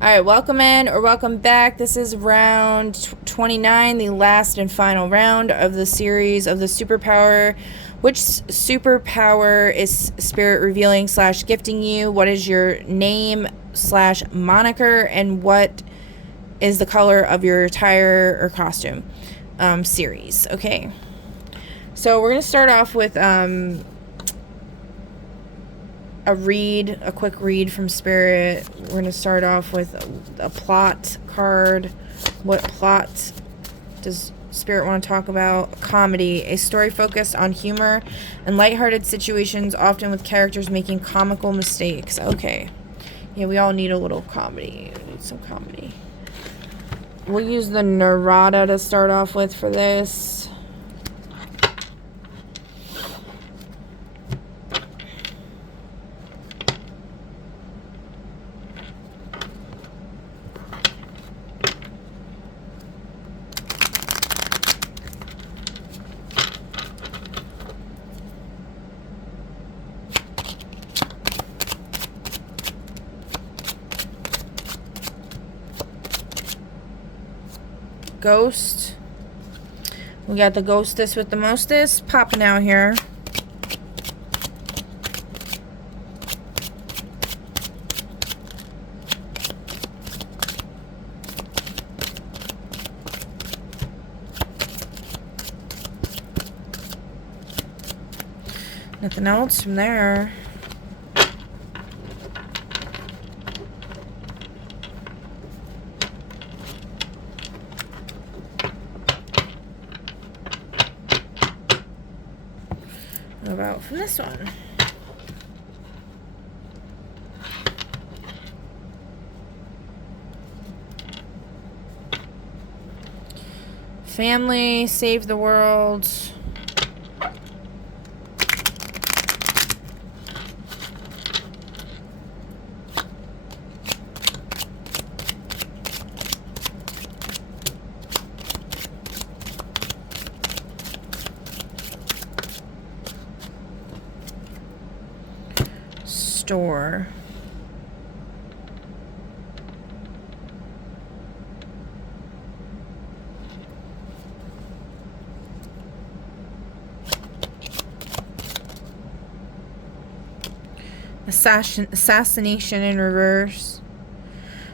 Alright, welcome in or welcome back. This is round 29, the last and final round of the series of the superpower. Which superpower is spirit revealing / gifting you? What is your name / moniker? And what is the color of your attire or costume? Series. Okay. So we're going to start off with a quick read from Spirit. We're going to start off with a plot card. What plot does Spirit want to talk about? Comedy. A story focused on humor and lighthearted situations, often with characters making comical mistakes. Okay. Yeah, we all need a little comedy. We need some comedy. We'll use the Narada to start off with for this. Ghost. We got the ghostess with the mostest popping out here. Nothing else from there. What about from this one? Family, save the world. Store. Assassination in reverse.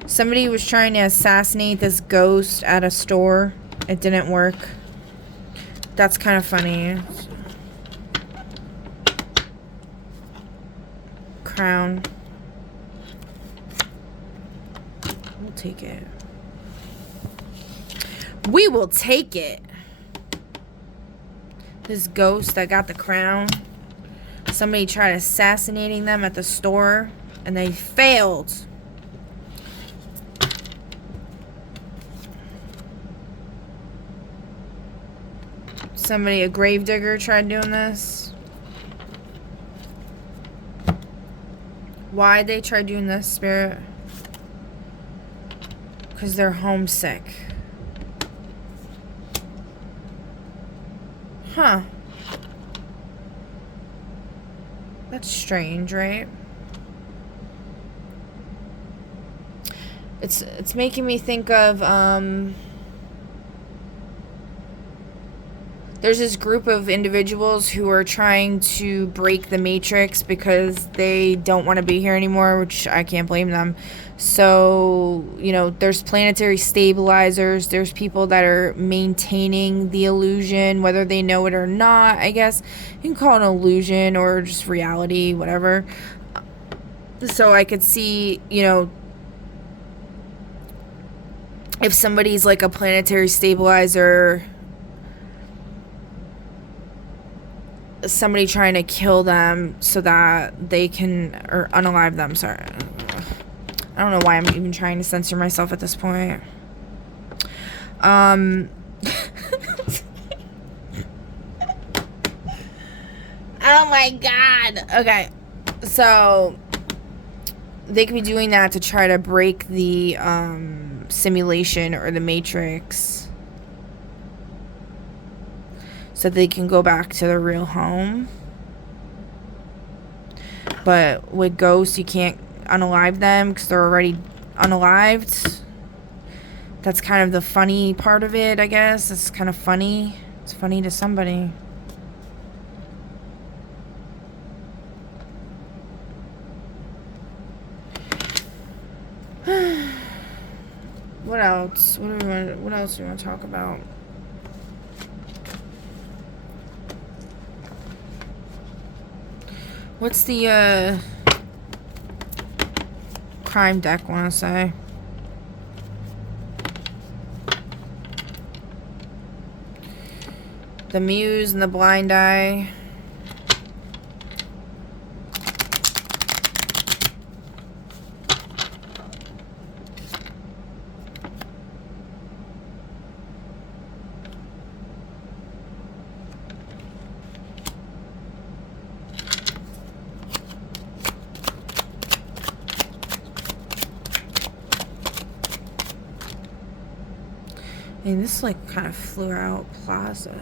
Somebody was trying to assassinate this ghost at a store. It didn't work. That's kind of funny. Crown. We'll take it. We will take it. This ghost that got the crown. Somebody tried assassinating them at the store and they failed. Somebody, a gravedigger, tried doing this. Why they try doing this, Spirit? Because they're homesick. Huh. That's strange, right? It's making me think of there's this group of individuals who are trying to break the Matrix because they don't want to be here anymore, which I can't blame them. So, you know, there's planetary stabilizers. There's people that are maintaining the illusion, whether they know it or not, I guess. You can call it an illusion or just reality, whatever. So I could see, you know, if somebody's like a planetary stabilizer, somebody trying to kill them so that they can, or unalive them, sorry. I don't know why I'm even trying to censor myself at this point. Oh my god. Okay. So they could be doing that to try to break the simulation or the Matrix so they can go back to their real home. But with ghosts, you can't unalive them because they're already unalived. That's kind of the funny part of it, I guess. It's kind of funny. It's funny to somebody. What else? What else do we want to talk about? What's the crime deck want to say? The Muse and the Blind Eye. And this like kind of flew out Plaza.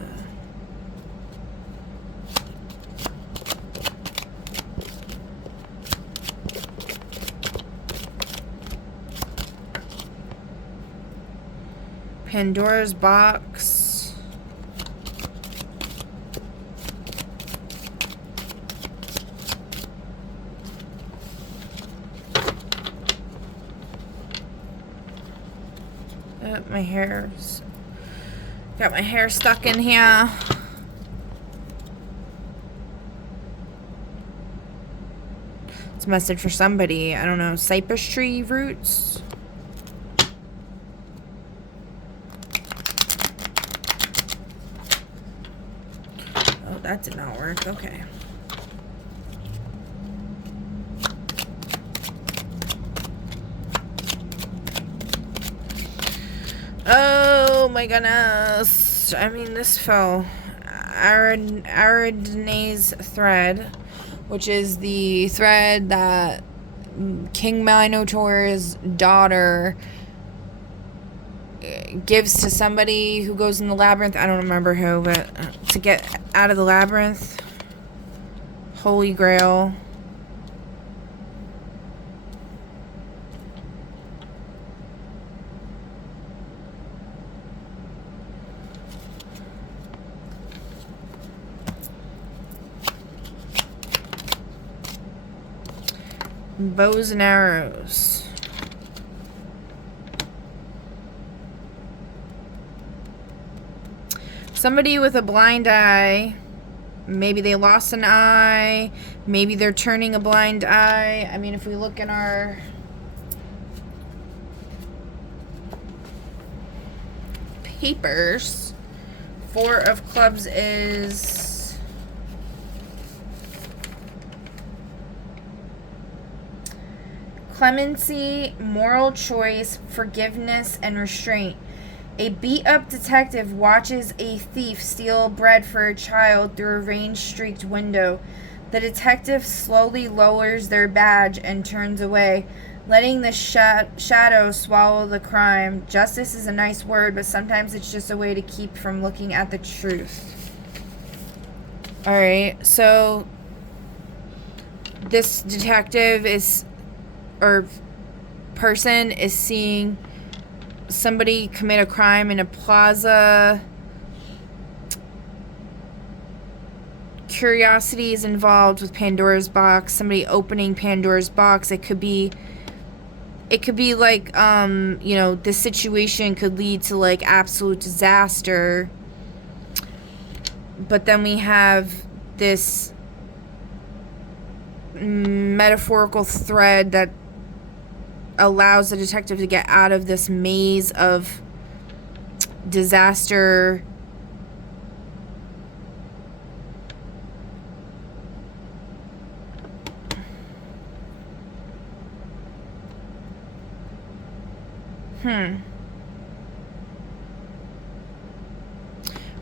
Pandora's Box. My hair's got my hair stuck in here. It's a message for somebody. I don't know. Cypress tree roots. Oh, that did not work. Okay. Oh my goodness. I mean, this fell. Ariadne's thread, which is the thread that King Minotaur's daughter gives to somebody who goes in the labyrinth. I don't remember who, but to get out of the labyrinth. Holy Grail. Bows and arrows. Somebody with a blind eye. Maybe they lost an eye. Maybe they're turning a blind eye. I mean, if we look in our papers, 4 of clubs is clemency, moral choice, forgiveness, and restraint. A beat-up detective watches a thief steal bread for a child through a rain-streaked window. The detective slowly lowers their badge and turns away, letting the shadow swallow the crime. Justice is a nice word, but sometimes it's just a way to keep from looking at the truth. Alright, so this detective is, or person is seeing somebody commit a crime in a plaza. Curiosity is involved with Pandora's box. Somebody opening Pandora's box. It could be like, you know, this situation could lead to like absolute disaster. But then we have this metaphorical thread that allows the detective to get out of this maze of disaster.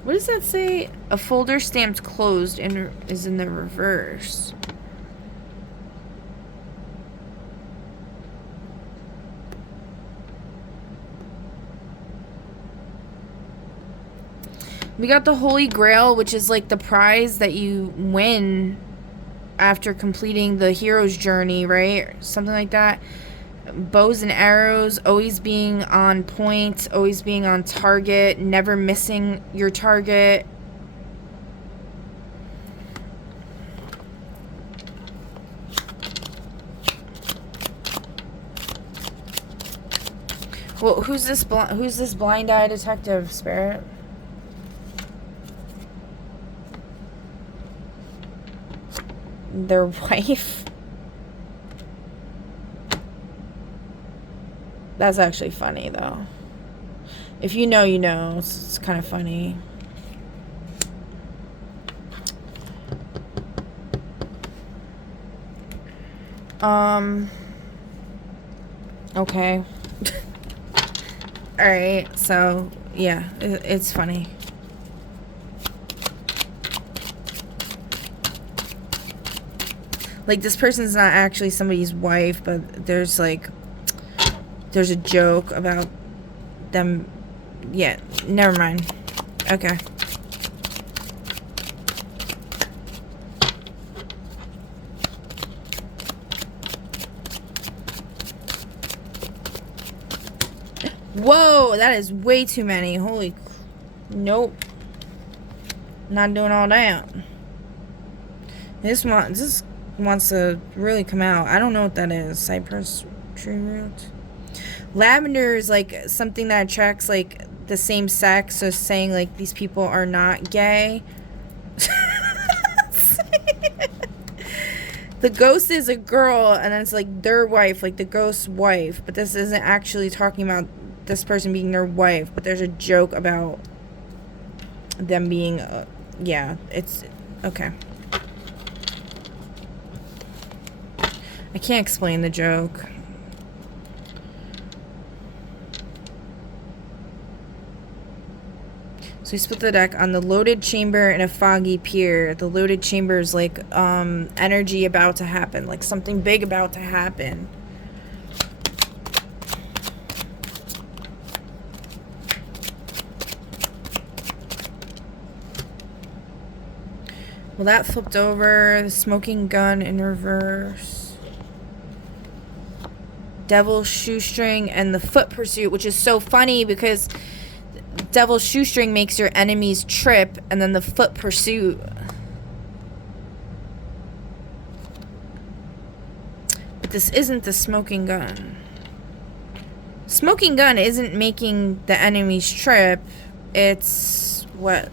What does that say? A folder stamped closed and is in the reverse. We got the Holy Grail, which is like the prize that you win after completing the hero's journey, right? Something like that. bows and arrows, always being on point, always being on target, never missing your target. Well, who's this blind eye detective, Spirit? Their wife? That's actually funny, though. If you know, you know. It's kind of funny. Okay. Alright, so, yeah, it's funny. Like, this person's not actually somebody's wife, but there's a joke about them. Yeah, never mind. Okay. Whoa, that is way too many. Holy... Nope. Not doing all that. This wants to really come out. I don't know what that is. Cypress tree root. Lavender is like something that attracts like the same sex. So saying like these people are not gay. The ghost is a girl, and then it's like their wife, like the ghost's wife. But this isn't actually talking about this person being their wife. But there's a joke about them being, yeah, it's okay. I can't explain the joke. So we split the deck on the loaded chamber and a foggy pier. The loaded chamber is like energy about to happen, like something big about to happen. Well, that flipped over. The smoking gun in reverse. Devil's shoestring and the foot pursuit, which is so funny because devil's shoestring makes your enemies trip, and then the foot pursuit. But this isn't the smoking gun. Smoking gun isn't making the enemies trip. It's what?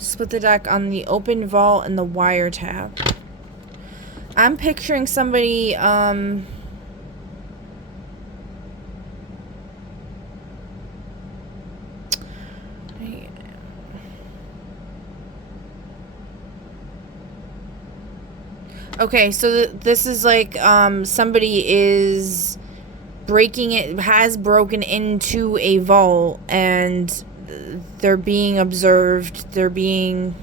Split the deck on the open vault and the wiretap. I'm picturing somebody, okay, so this is like, somebody is has broken into a vault, and they're being observed, they're being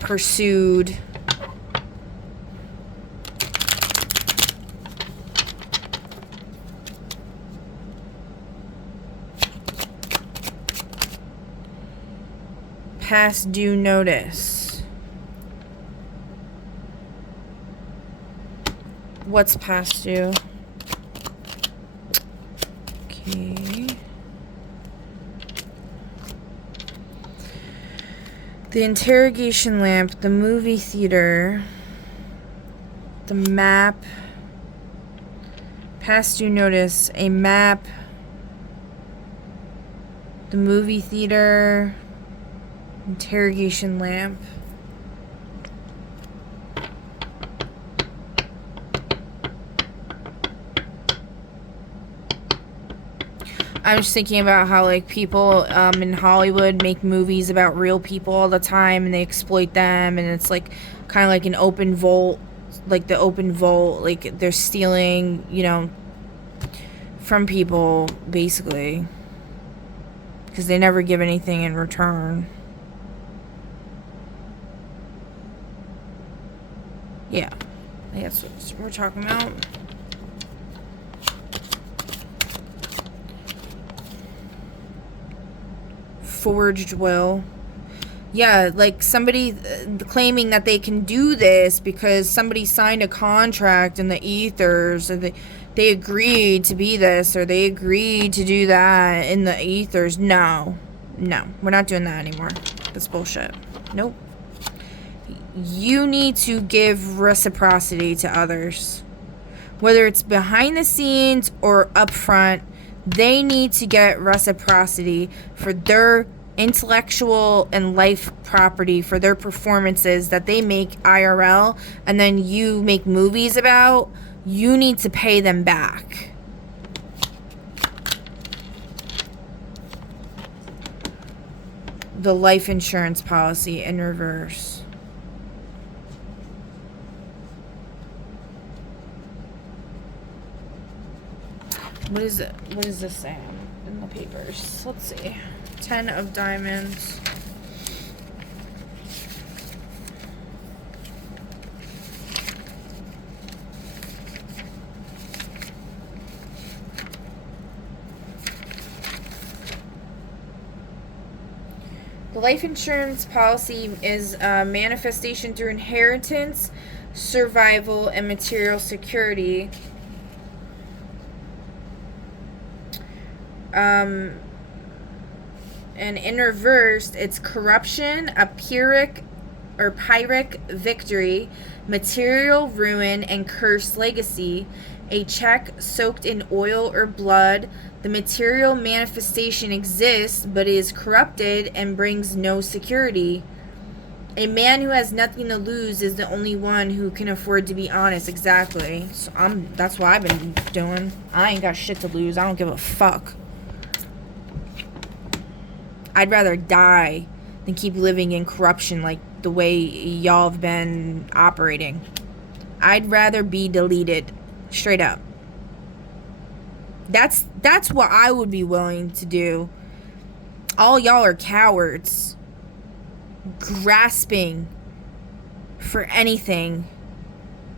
pursued. Past due notice. What's past due? Okay. The interrogation lamp, the movie theater, the map, past due notice, a map, the movie theater, interrogation lamp. I'm just thinking about how, like, people in Hollywood make movies about real people all the time, and they exploit them, and it's, like, kind of like an open vault, like the open vault, like, they're stealing, you know, from people, basically. because they never give anything in return. Yeah, I guess that's what we're talking about. Forged will. Yeah, like somebody claiming that they can do this because somebody signed a contract in the ethers, or they agreed to be this, or they agreed to do that in the ethers. No, we're not doing that anymore. That's bullshit. Nope. You need to give reciprocity to others. Whether it's behind the scenes or up front, they need to get reciprocity for their intellectual and life property, for their performances that they make IRL and then you make movies about. You need to pay them back. The life insurance policy in reverse. What is it? What is this saying in the papers? Let's see. 10 of diamonds. The life insurance policy is a manifestation through inheritance, survival, and material security. And in reverse, it's corruption, a Pyrrhic victory, material ruin, and cursed legacy, a check soaked in oil or blood. The material manifestation exists, but is corrupted and brings no security. A man who has nothing to lose is the only one who can afford to be honest. Exactly. So that's what I've been doing. I ain't got shit to lose. I don't give a fuck. I'd rather die than keep living in corruption like the way y'all have been operating. I'd rather be deleted. Straight up. That's what I would be willing to do. All y'all are cowards. Grasping for anything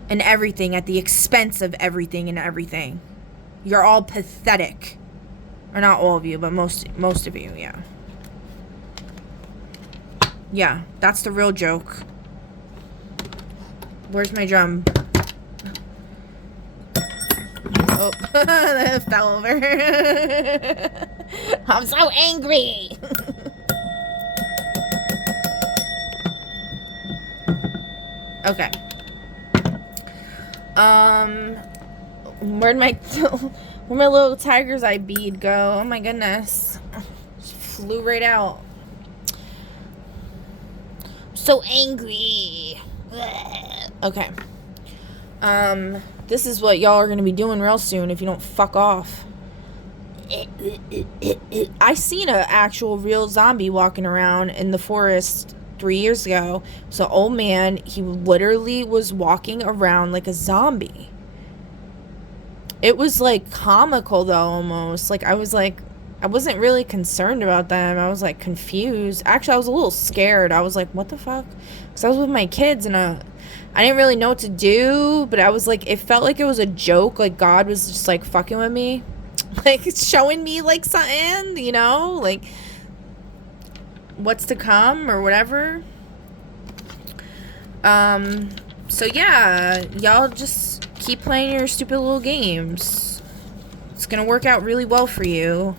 and everything at the expense of everything and everything. You're all pathetic. Or not all of you, but most of you, yeah. Yeah, that's the real joke. Where's my drum? Oh, that fell over. I'm so angry. Okay. Where'd my little tiger's eye bead go? Oh my goodness. Just flew right out. So angry. Okay. This is what y'all are gonna be doing real soon if you don't fuck off. I seen a actual real zombie walking around in the forest 3 years ago. So old man, he literally was walking around like a zombie. It was like comical though, almost. Like I wasn't really concerned about them. I was like confused. Actually, I was a little scared. I was like, what the fuck? Because I was with my kids and I didn't really know what to do, but I was like, it felt like it was a joke. Like God was just like fucking with me. Like showing me like something, you know? Like what's to come or whatever. So yeah, y'all just keep playing your stupid little games. It's gonna work out really well for you.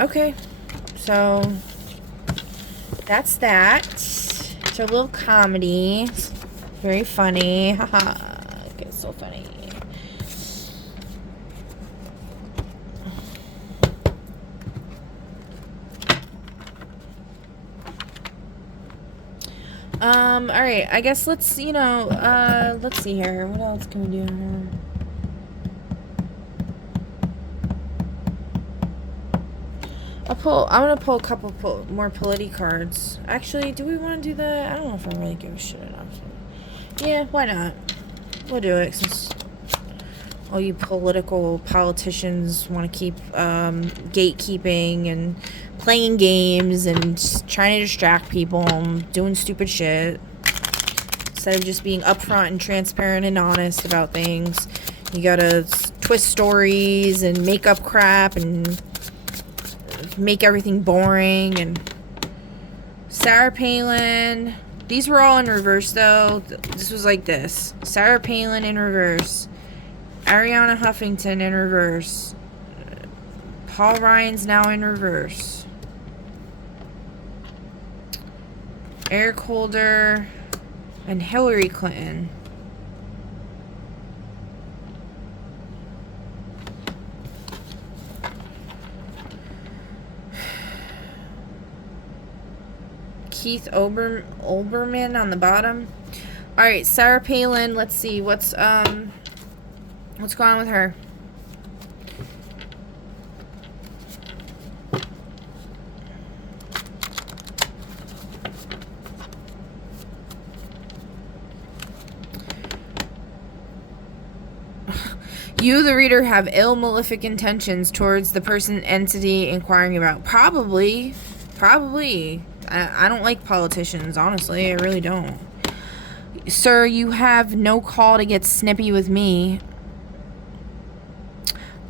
Okay. So that's that. It's a little comedy. Very funny. Haha. It's so funny. Alright, I guess let's, let's see here. What else can we do here? I'm gonna pull a couple more polity cards. Actually, do we want to do that? I don't know if I really give a shit enough. Yeah, why not? We'll do it since all you politicians want to keep gatekeeping and playing games and just trying to distract people and doing stupid shit. Instead of just being upfront and transparent and honest about things, you gotta twist stories and make up crap and make everything boring. And Sarah Palin, these were all in reverse though. This was like this: Sarah Palin in reverse, Ariana Huffington in reverse, Paul Ryan's now in reverse, Eric Holder, and Hillary Clinton. Keith Olbermann on the bottom. All right, Sarah Palin. Let's see what's going on with her. You, the reader, have ill, malefic intentions towards the person, entity inquiring about. Probably. I don't like politicians, honestly. I really don't. Sir, you have no call to get snippy with me.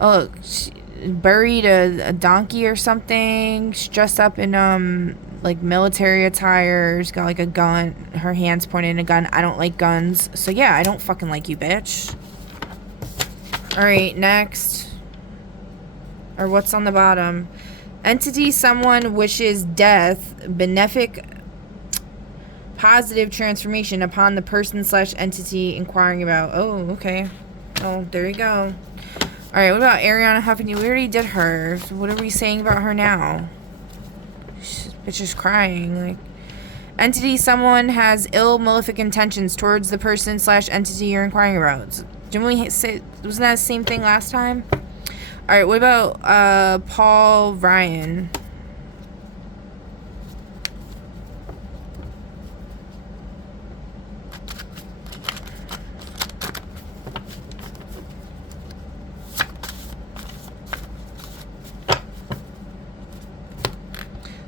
Oh, look, she buried a donkey or something. She's dressed up in, like, military attire. She's got, like, a gun. Her hand's pointing at a gun. I don't like guns. So, yeah, I don't fucking like you, bitch. Alright, next. Or what's on the bottom? Entity, someone wishes death, benefic, positive transformation upon the person / entity inquiring about. Oh, okay. Oh, there you go. Alright, what about Ariana Huffington? We already did her. So what are we saying about her now? Bitch is crying. Like, entity, someone has ill, malefic intentions towards the person / entity you're inquiring about. Didn't we say, wasn't that the same thing last time? Alright, what about Paul Ryan?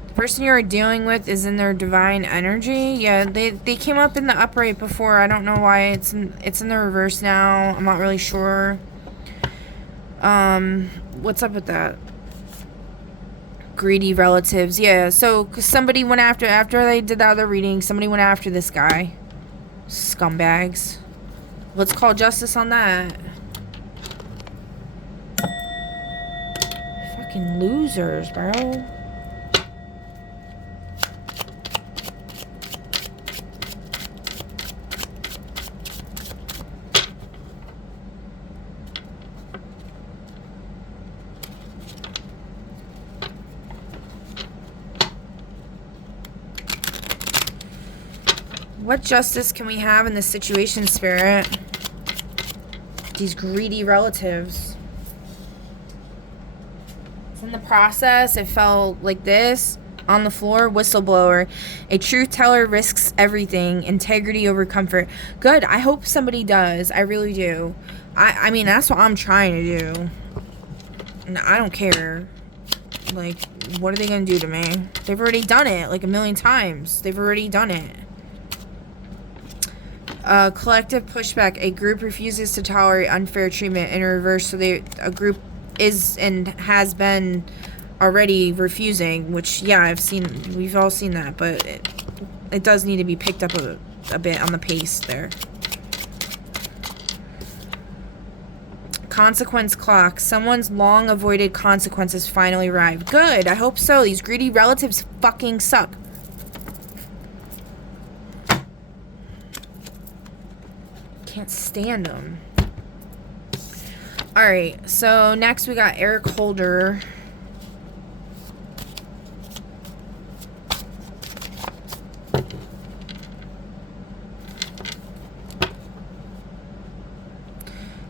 The person you're dealing with is in their divine energy. Yeah, they came up in the upright before. I don't know why it's in the reverse now. I'm not really sure. What's up with that? Greedy relatives. Yeah, so somebody went after they did the other reading, somebody went after this guy. Scumbags. Let's call justice on that. Fucking losers, bro. What justice can we have in this situation, Spirit? These greedy relatives. From the process, it felt like this. On the floor, whistleblower. A truth teller risks everything. Integrity over comfort. Good. I hope somebody does. I really do. I mean, that's what I'm trying to do. And I don't care. Like, what are they going to do to me? They've already done it like a million times. They've already done it. Collective pushback. A group refuses to tolerate unfair treatment. In reverse, so a group is and has been already refusing, which, yeah, we've all seen that, but it does need to be picked up a bit on the pace there. Consequence clock. Someone's long avoided consequences finally arrive. Good, I hope so. These greedy relatives fucking suck. Can't stand them. Alright, so next we got Eric Holder.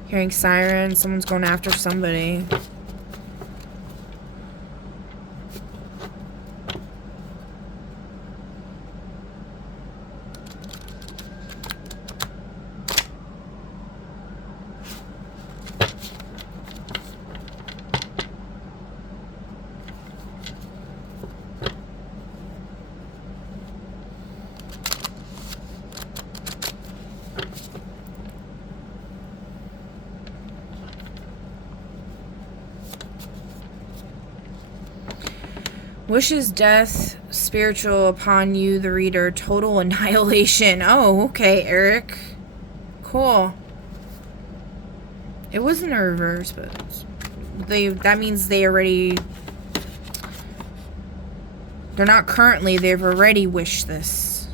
Hearing sirens, someone's going after somebody. Wishes death spiritual upon you, the reader. Total annihilation. Oh, okay, Eric. Cool. It wasn't a reverse, but that means they already... They're not currently, they've already wished this.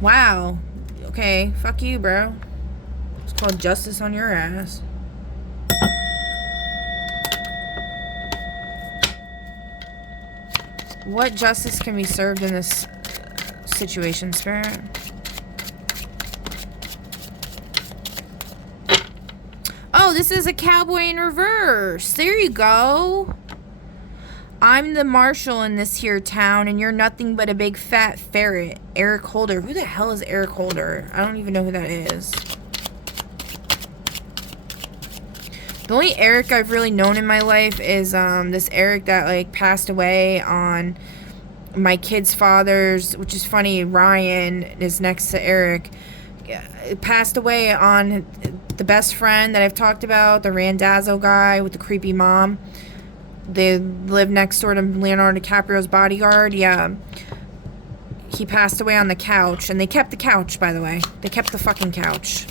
Wow. Okay, fuck you, bro. It's called justice on your ass. What justice can be served in this situation, Spirit? Oh, this is a cowboy in reverse. There you go. I'm the marshal in this here town, and you're nothing but a big fat ferret. Eric Holder. Who the hell is Eric Holder? I don't even know who that is. The only Eric I've really known in my life is this Eric that like passed away on my kid's father's, which is funny. Ryan is next to Eric. Passed away on the best friend that I've talked about, the Randazzo guy with the creepy mom. They live next door to Leonardo DiCaprio's bodyguard. Yeah. He passed away on the couch, and they kept the couch, by the way. They kept the fucking couch.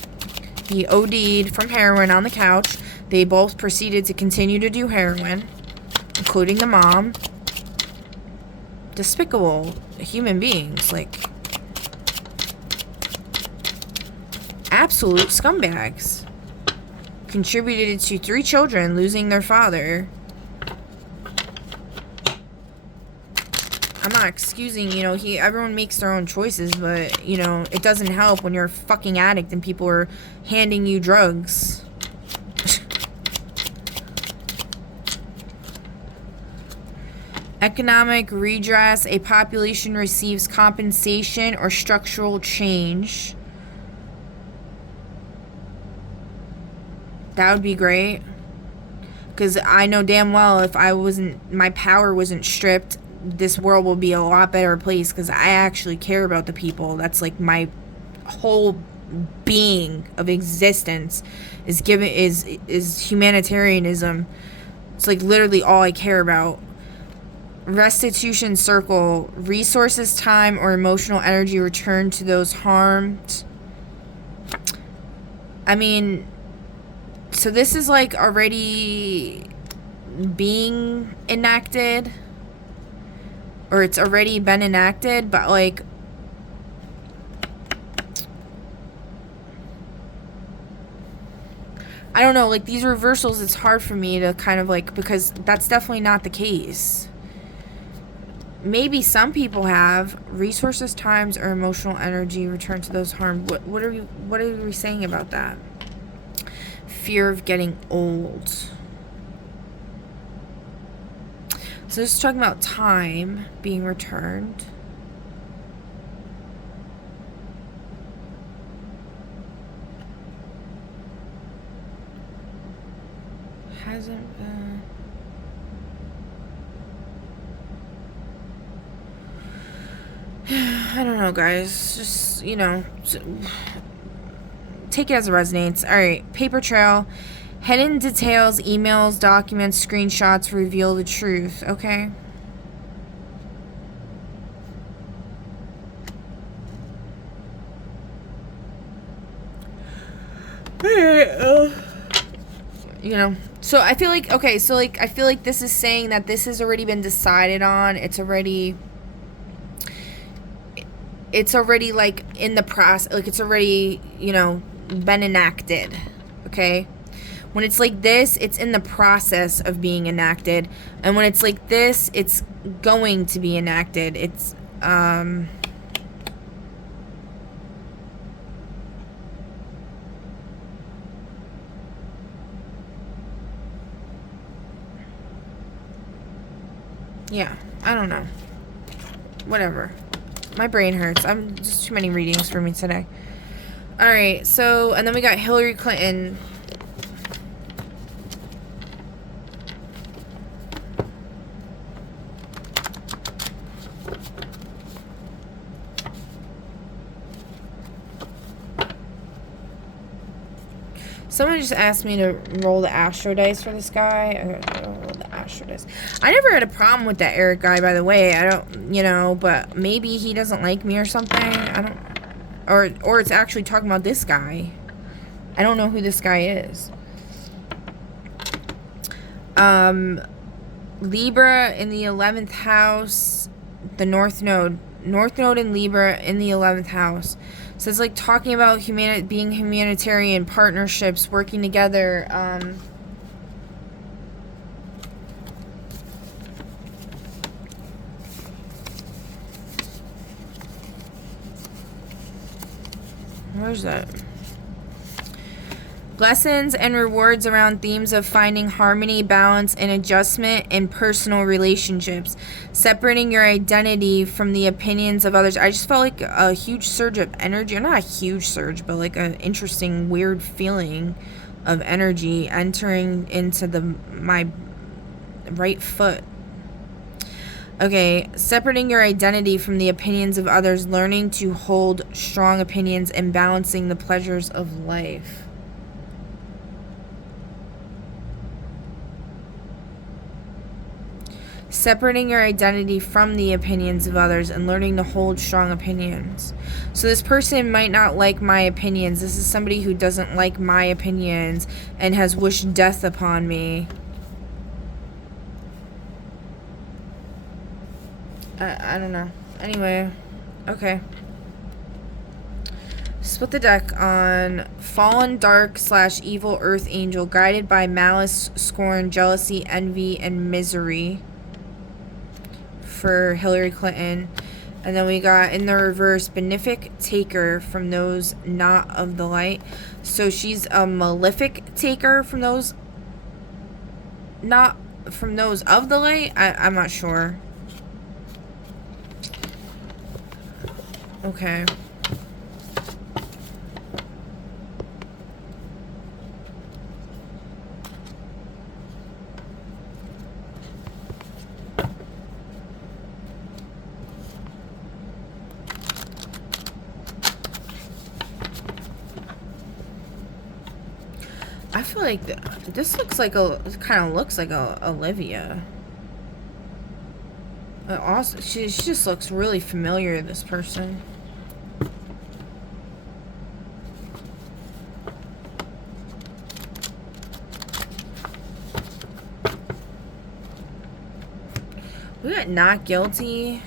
He OD'd from heroin on the couch. They both proceeded to continue to do heroin, including the mom. Despicable human beings, like absolute scumbags. Contributed to 3 children losing their father. I'm not excusing, you know, everyone makes their own choices, but, you know, it doesn't help when you're a fucking addict and people are handing you drugs. Economic redress. A population receives compensation or structural change. That would be great. Because I know damn well if my power wasn't stripped, this world will be a lot better place, because I actually care about the people. That's like my whole being of existence is humanitarianism. It's like literally all I care about. Restitution circle. Resources, time, or emotional energy returned to those harmed. I mean, so this is like already being enacted, or it's already been enacted, but like I don't know, like these reversals, it's hard for me to kind of like, because that's definitely not the case. Maybe some people have resources, times, or emotional energy returned to those harmed. What are we saying about that? Fear of getting old. So this is talking about time being returned. Hasn't I don't know, guys. Just, you know, take it as it resonates. Alright, paper trail. Hidden details, emails, documents, screenshots reveal the truth. Okay. You know, so I feel like, okay, so like, I feel like this is saying that this has already been decided on. It's already like in the process, like it's already, you know, been enacted. Okay. When it's like this, it's in the process of being enacted. And when it's like this, it's going to be enacted. It's, yeah, I don't know. Whatever. My brain hurts. I'm just too many readings for me today. Alright, so, and then we got Hillary Clinton. Someone just asked me to roll the astro dice for this guy. I'm gonna roll the astro Nostradamus. I never had a problem with that Eric guy, by the way. I don't, you know, but maybe he doesn't like me or something. I don't, or it's actually talking about this guy. I don't know who this guy is. Libra in the 11th house, the North Node in Libra in the 11th house. So it's like talking about being humanitarian, partnerships, working together. Where's that? Lessons and rewards around themes of finding harmony, balance, and adjustment in personal relationships. Separating your identity from the opinions of others. I just felt like a huge surge of energy. Or not a huge surge, but like an interesting, weird feeling of energy entering into my right foot. Okay, separating your identity from the opinions of others. Learning to hold strong opinions and balancing the pleasures of life. Separating your identity from the opinions of others and learning to hold strong opinions. So this person might not like my opinions. This is somebody who doesn't like my opinions and has wished death upon me. I don't know. Anyway, okay. Split the deck on Fallen Dark / Evil Earth Angel, guided by malice, scorn, jealousy, envy, and misery. For Hillary Clinton. And then we got in the reverse, benefic taker from those not of the light. So she's a malefic taker from those not from those of the light. I'm not sure. Okay. I feel like this looks like kind of looks like Olivia. Also, she just looks really familiar, this person. We got not guilty,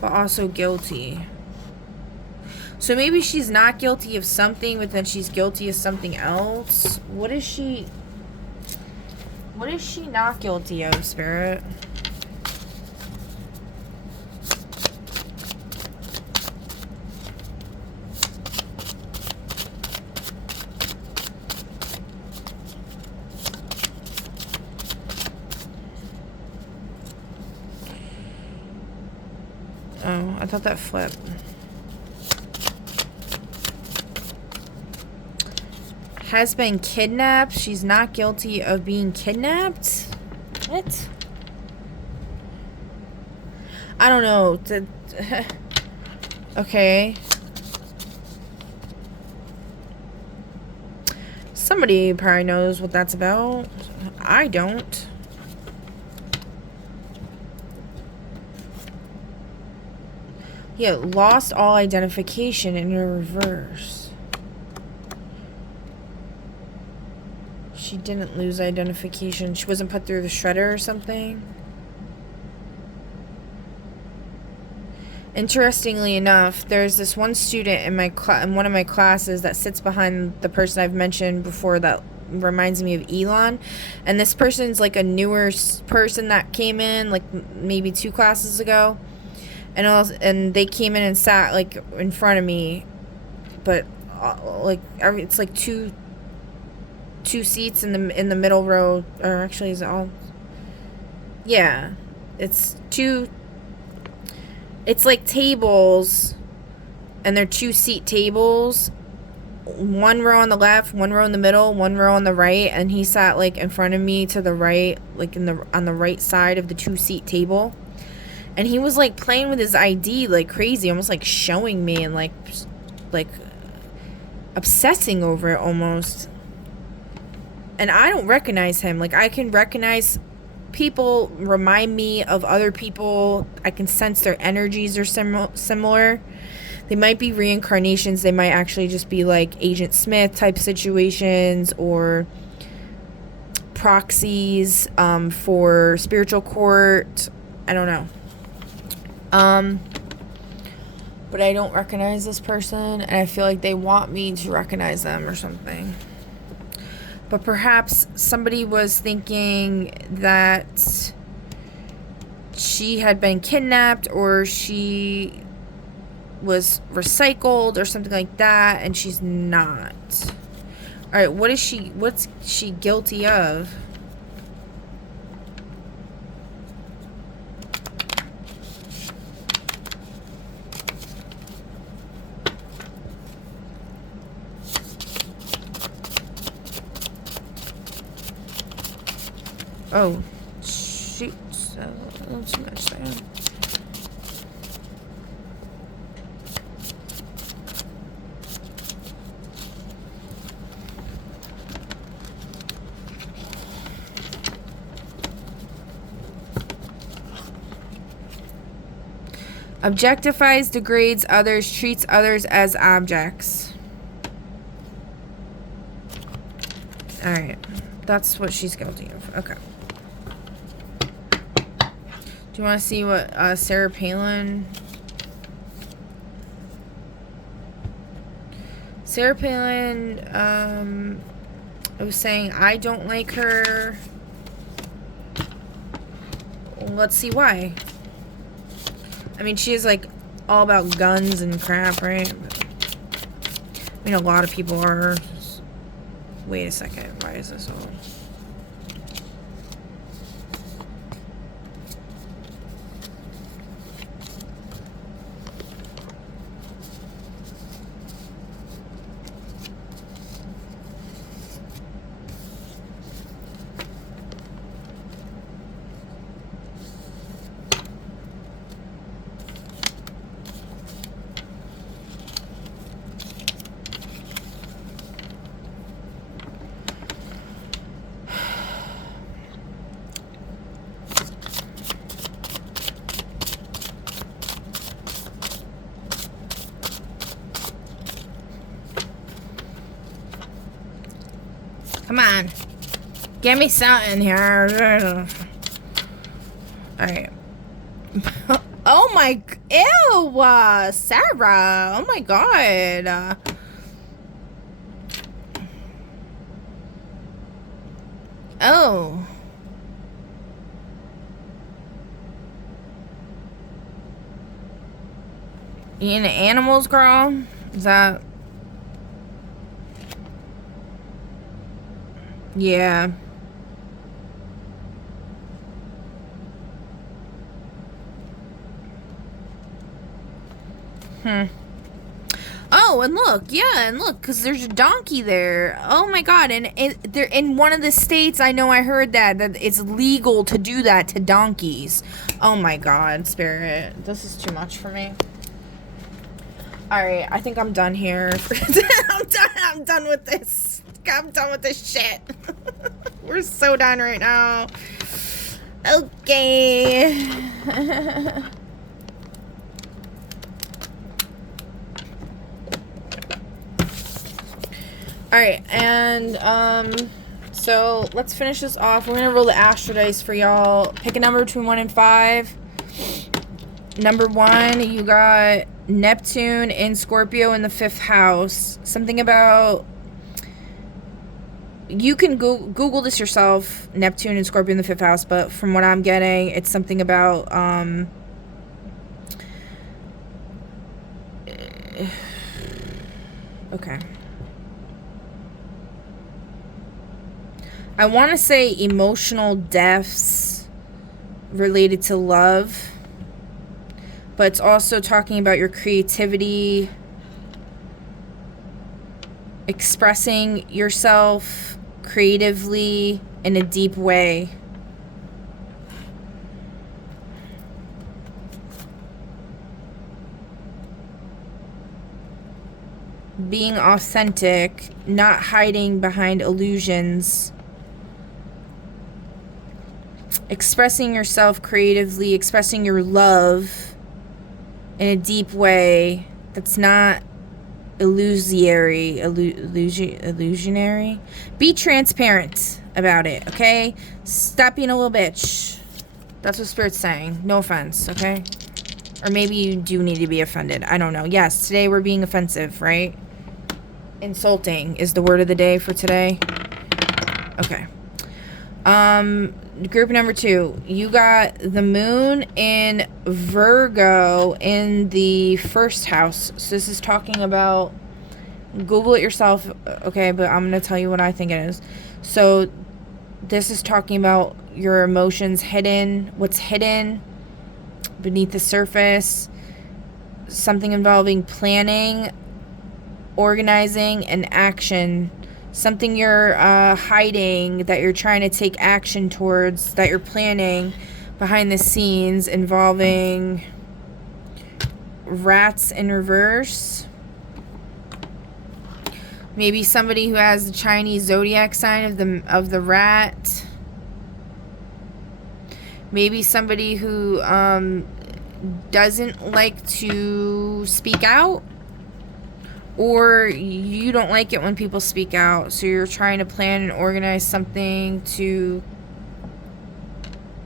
but also guilty. So maybe she's not guilty of something, but then she's guilty of something else. What is she not guilty of, Spirit? Oh, I thought that flipped. Has been kidnapped. She's not guilty of being kidnapped? What? I don't know. Okay. Somebody probably knows what that's about. I don't. Yeah, lost all identification in your reverse. She didn't lose identification. She wasn't put through the shredder or something. Interestingly enough, there's this one student in in one of my classes that sits behind the person I've mentioned before that reminds me of Elon. And this person's like a newer person that came in like maybe 2 classes ago. And they came in and sat like in front of me, but like it's like two seats in the middle row, or actually is it all? Yeah, it's 2. It's like tables, and they're 2-seat tables. 1 row on the left, 1 row in the middle, 1 row on the right, and he sat like in front of me to the right, like on the right side of the 2-seat table. And he was like playing with his ID like crazy, almost like showing me and like obsessing over it almost. And I don't recognize him. Like, I can recognize people, remind me of other people. I can sense their energies are similar. They might be reincarnations. They might actually just be like Agent Smith type situations, or proxies for spiritual court. I don't know. But I don't recognize this person, and I feel like they want me to recognize them or something. But perhaps somebody was thinking that she had been kidnapped, or she was recycled or something like that, and she's not. Alright, what's she guilty of? Oh, shoot. Too much there. Objectifies, degrades others, treats others as objects. Alright. That's what she's guilty of. Okay. Do you want to see what Sarah Palin... Sarah Palin, I was saying I don't like her. Let's see why. I mean, she is, like, all about guns and crap, right? I mean, a lot of people are. Wait a second. Why is this all... Come on. Give me something here. Alright. Oh my... Ew! Sarah! Oh my god. Oh. You into animals, girl? Is that... Yeah. Oh, and look, yeah, and look, because there's a donkey there. Oh my god, and they're in one of the states, I know I heard that it's legal to do that to donkeys. Oh my god, Spirit. This is too much for me. Alright, I think I'm done here. I'm done with this. I'm done with this shit. We're so done right now. Okay. Alright, and so let's finish this off. We're gonna roll the Astro Dice for y'all. Pick a number between 1 and 5. Number 1, you got Neptune in Scorpio in the 5th house. Something about... You can Google this yourself, Neptune and Scorpio in the 5th house, but from what I'm getting, it's something about, okay. I want to say emotional deaths related to love, but it's also talking about your creativity, expressing yourself creatively in a deep way. Being authentic, not hiding behind illusions. expressing yourself creatively, expressing your love in a deep way that's not illusionary. Be transparent about it, okay? Stop being a little bitch. That's what Spirit's saying. No offense, okay? Or maybe you do need to be offended. I don't know. Yes, today we're being offensive, right? Insulting is the word of the day for today. Okay. Group number 2. You got the moon in Virgo in the first house. So this is talking about, Google it yourself, okay? But I'm going to tell you what I think it is. So this is talking about your emotions hidden, what's hidden beneath the surface, something involving planning, organizing, and action. Something you're hiding that you're trying to take action towards, that you're planning behind the scenes, involving rats in reverse. Maybe somebody who has the Chinese zodiac sign of the rat. Maybe somebody who doesn't like to speak out. Or you don't like it when people speak out, so you're trying to plan and organize something to,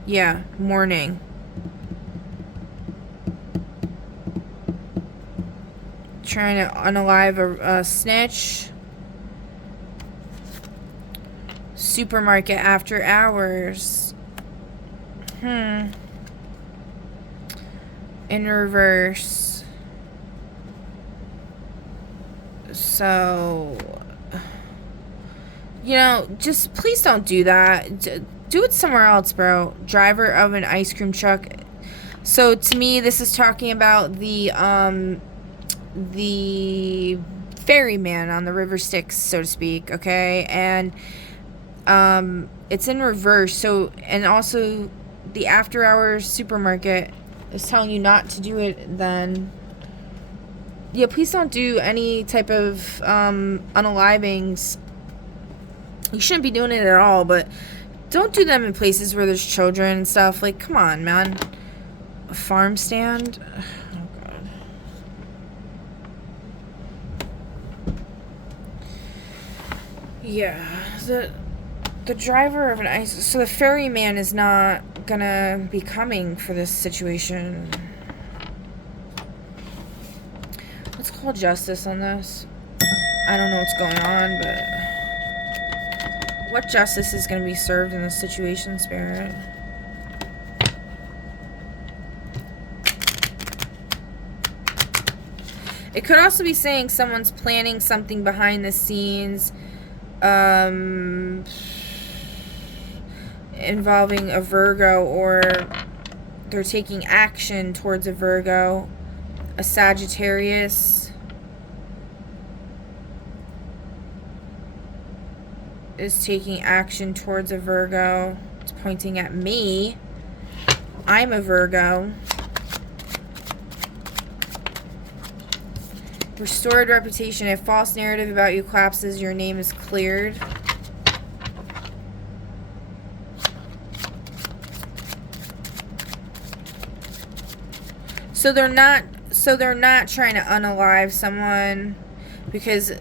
yeah, mourning. Trying to unalive a snitch. Supermarket after hours. In reverse. So, you know, just please don't do that. Do it somewhere else, bro. Driver of an ice cream truck. So to me, this is talking about the ferryman on the river Styx, so to speak. Okay, and it's in reverse. So, and also the after hours supermarket is telling you not to do it then. Yeah, please don't do any type of unalivings. You shouldn't be doing it at all, but don't do them in places where there's children and stuff. Like, come on, man. A farm stand? Oh, God. Yeah, the driver of an ice... So the ferryman is not gonna be coming for this situation. Let's call justice on this. I don't know what's going on, but what justice is going to be served in this situation, Spirit? It could also be saying someone's planning something behind the scenes, involving a Virgo, or they're taking action towards a Virgo. A Sagittarius is taking action towards a Virgo. It's pointing at me. I'm a Virgo. Restored reputation. If false narrative about you collapses, your name is cleared. So they're not trying to unalive someone, because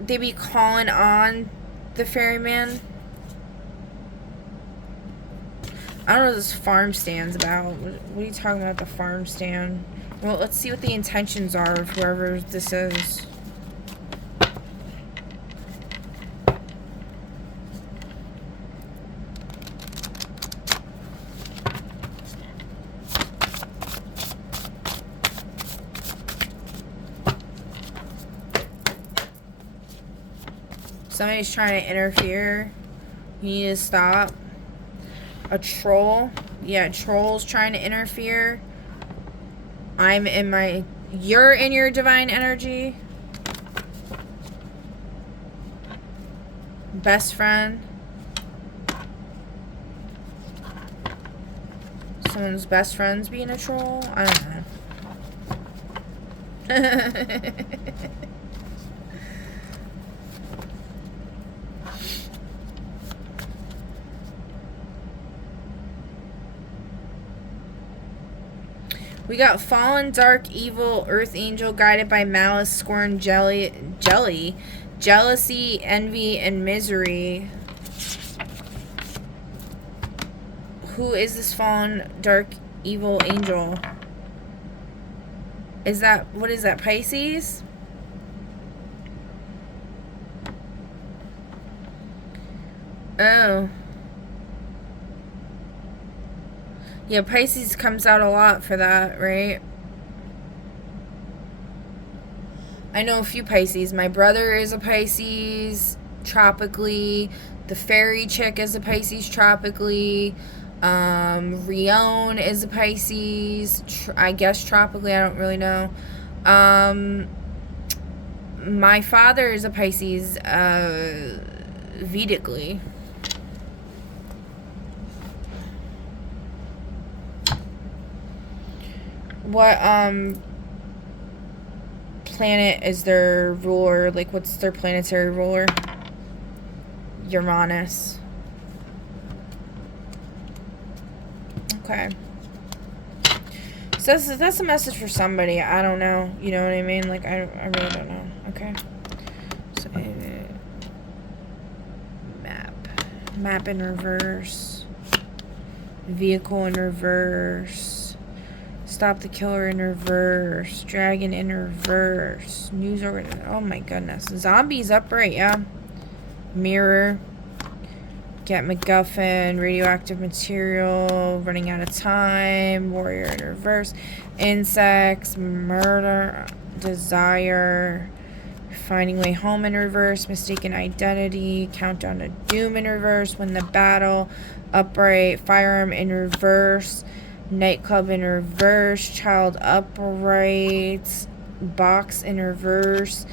they be calling on the ferryman. I don't know what this farm stand's about. What are you talking about, the farm stand? Well, let's see what the intentions are of whoever this is. Somebody's trying to interfere. You need to stop. A troll. Yeah, troll's trying to interfere. You're in your divine energy. Best friend. Someone's best friend's being a troll? I don't know. We got fallen, dark, evil, earth angel, guided by malice, scorn, jealousy, envy, and misery. Who is this fallen, dark, evil angel? Is that, what is that, Pisces? Oh. Yeah, Pisces comes out a lot for that, right? I know a few Pisces. My brother is a Pisces tropically. The fairy chick is a Pisces tropically. Rion is a Pisces, I guess tropically, I don't really know. My father is a Pisces, Vedically. What, planet is their ruler? Like, what's their planetary ruler? Uranus. Okay. So that's a message for somebody. I don't know. You know what I mean? Like, I really don't know. Okay. So, map in reverse. Vehicle in reverse. Stop the killer in reverse. Dragon in reverse. News organ. Oh my goodness. Zombies upright, yeah. Mirror. Get MacGuffin. Radioactive material. Running out of time. Warrior in reverse. Insects. Murder. Desire. Finding way home in reverse. Mistaken identity. Countdown to doom in reverse. Win the battle. Upright. Firearm in reverse. Nightclub in reverse. Child upright. Box in reverse.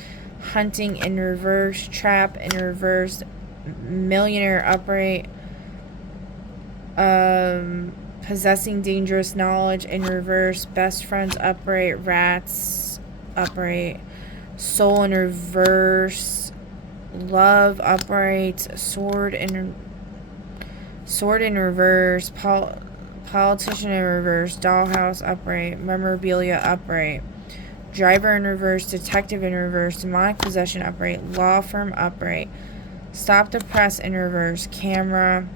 Hunting in reverse. Trap in reverse. Millionaire upright. Possessing dangerous knowledge in reverse. Best friends upright. Rats upright. Soul in reverse. Love upright. Sword in reverse. Politician in reverse. Dollhouse upright. Memorabilia upright. Driver in reverse. Detective in reverse. Demonic possession upright. Law firm upright. Stop the press in reverse. Camera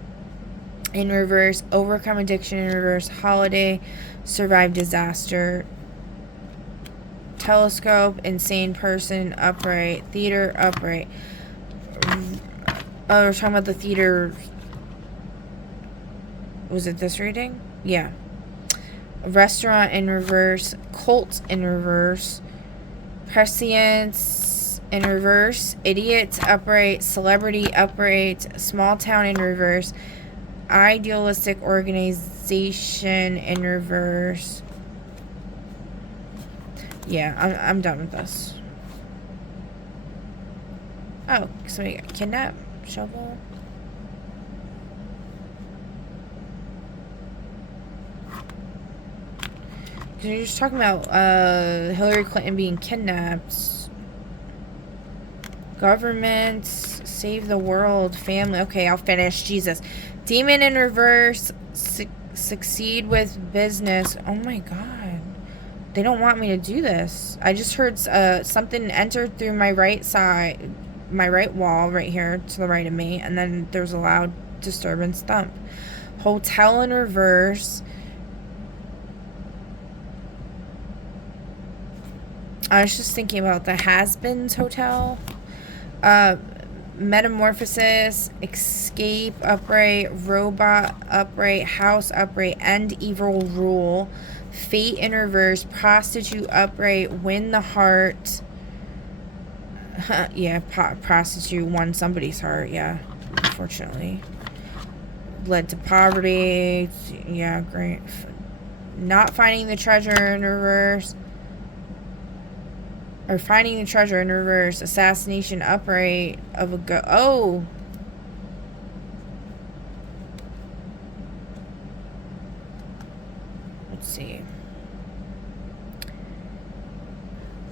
in reverse. Overcome addiction in reverse. Holiday. Survive disaster. Telescope. Insane person upright. Theater upright. Oh, we're talking about the theater. Was it this reading? Yeah. Restaurant in reverse. Cult in reverse. Prescience in reverse. Idiot upright. Celebrity upright. Small town in reverse. Idealistic organization in reverse. Yeah, I'm done with this. Oh, so we got kidnap. Shovel. You're just talking about Hillary Clinton being kidnapped. Government, save the world, family. Okay, I'll finish. Jesus. Demon in reverse, succeed with business. Oh my god. They don't want me to do this. I just heard something entered through my right side, my right wall right here to the right of me, and then there was a loud disturbance thump. Hotel in reverse. I was just thinking about the Has-Beens Hotel. Metamorphosis, escape upright, robot upright, house upright, end evil rule, fate in reverse, prostitute upright, win the heart. Yeah, prostitute won somebody's heart, yeah, unfortunately. Led to poverty, yeah, great. Not finding the treasure in reverse. Or finding the treasure in reverse. Assassination upright of a oh! Let's see.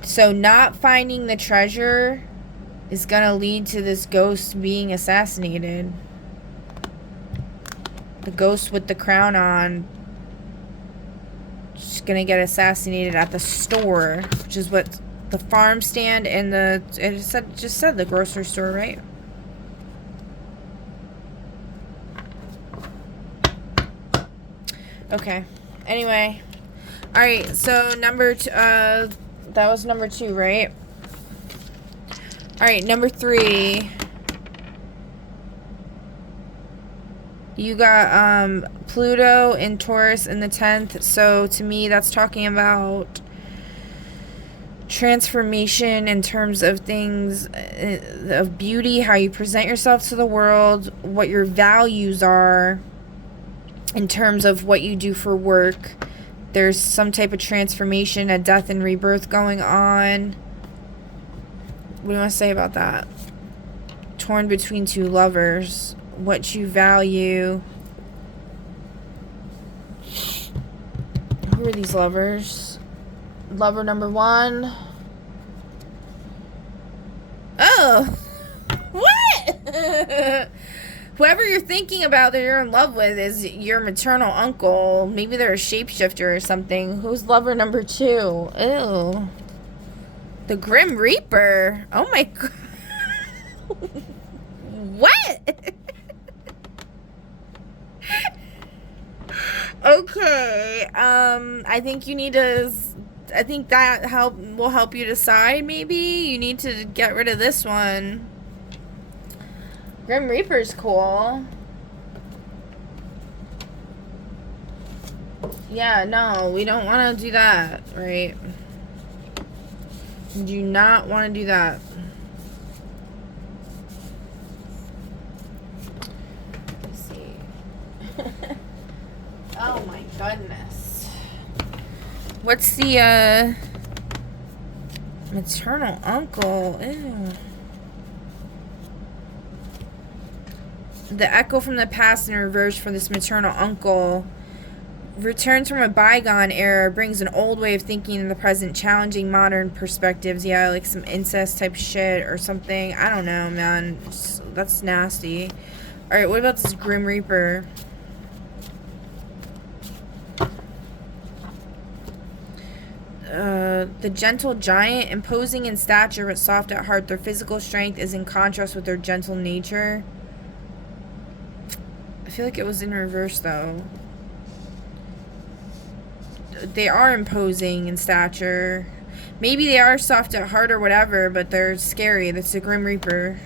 So not finding the treasure is gonna lead to this ghost being assassinated. The ghost with the crown on she's gonna get assassinated at the store, which is what the farm stand and just said the grocery store, right? Okay. Anyway. Alright, so that was number 2, right? Alright, number 3. You got Pluto in Taurus in the 10th. So to me, that's talking about transformation in terms of things of beauty, how you present yourself to the world, what your values are in terms of what you do for work. There's some type of transformation, a death and rebirth going on. What do you want to say about that? Torn between two lovers. What you value. Who are these lovers? Lover number 1. Oh! What? Whoever you're thinking about that you're in love with is your maternal uncle. Maybe they're a shapeshifter or something. Who's lover number 2? Ew. The Grim Reaper. Oh my god. What? Okay. I think you need to... I think that will help you decide, maybe. You need to get rid of this one. Grim Reaper's cool. Yeah, no, we don't want to do that, right? We do not want to do that. Let's see. Oh my goodness. What's the, maternal uncle? Ew. The echo from the past in reverse for this maternal uncle returns from a bygone era, brings an old way of thinking in the present, challenging modern perspectives. Yeah, like some incest type shit or something. I don't know, man. That's nasty. Alright, what about this Grim Reaper? The gentle giant, imposing in stature but soft at heart. Their physical strength is in contrast with their gentle nature. I feel like it was in reverse, though. They are imposing in stature. Maybe they are soft at heart or whatever, but they're scary. That's the Grim Reaper.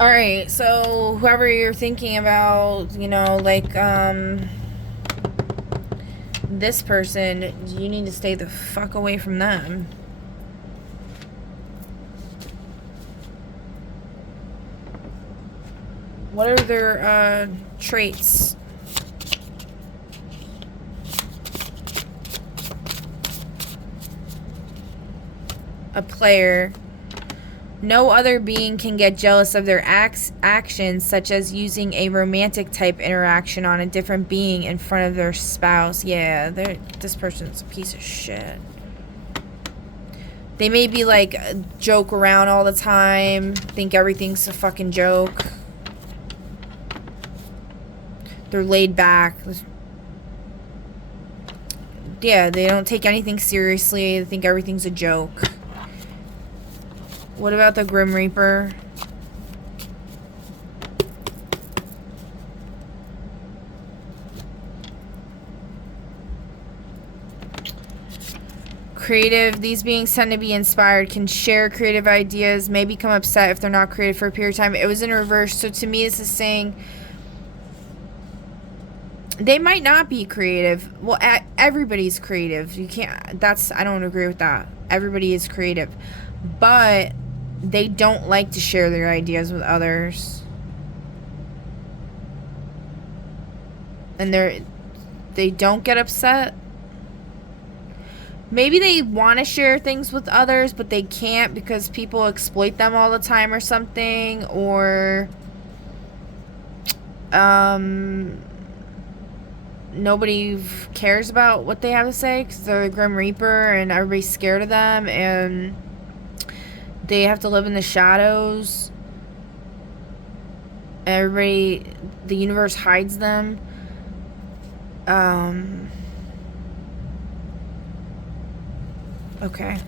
Alright, so whoever you're thinking about, you know, like, this person, you need to stay the fuck away from them. What are their, traits? A player. No other being can get jealous of their actions, such as using a romantic type interaction on a different being in front of their spouse. Yeah, this person's a piece of shit. They may be like, joke around all the time, think everything's a fucking joke. They're laid back. Yeah, they don't take anything seriously. They think everything's a joke. What about the Grim Reaper? Creative. These beings tend to be inspired, can share creative ideas, may become upset if they're not creative for a period of time. It was in reverse, so to me this is saying they might not be creative. Well, everybody's creative. You can't... I don't agree with that. Everybody is creative. But they don't like to share their ideas with others. And they don't get upset. Maybe they want to share things with others, but they can't because people exploit them all the time or something. Or nobody cares about what they have to say because they're the Grim Reaper and everybody's scared of them and they have to live in the shadows. Everybody, the universe hides them. Okay.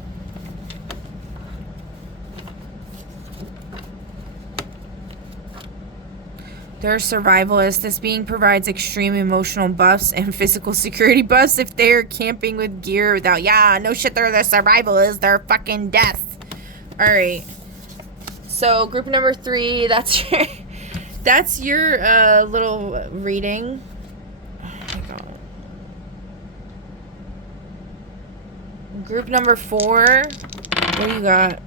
They're survivalists. This being provides extreme emotional buffs and physical security buffs if they're camping with gear without... Yeah, no shit, they're the survivalists. They're fucking death. Alright. So, group number 3, that's your... That's your little reading. Oh my god. Group number 4. What do you got?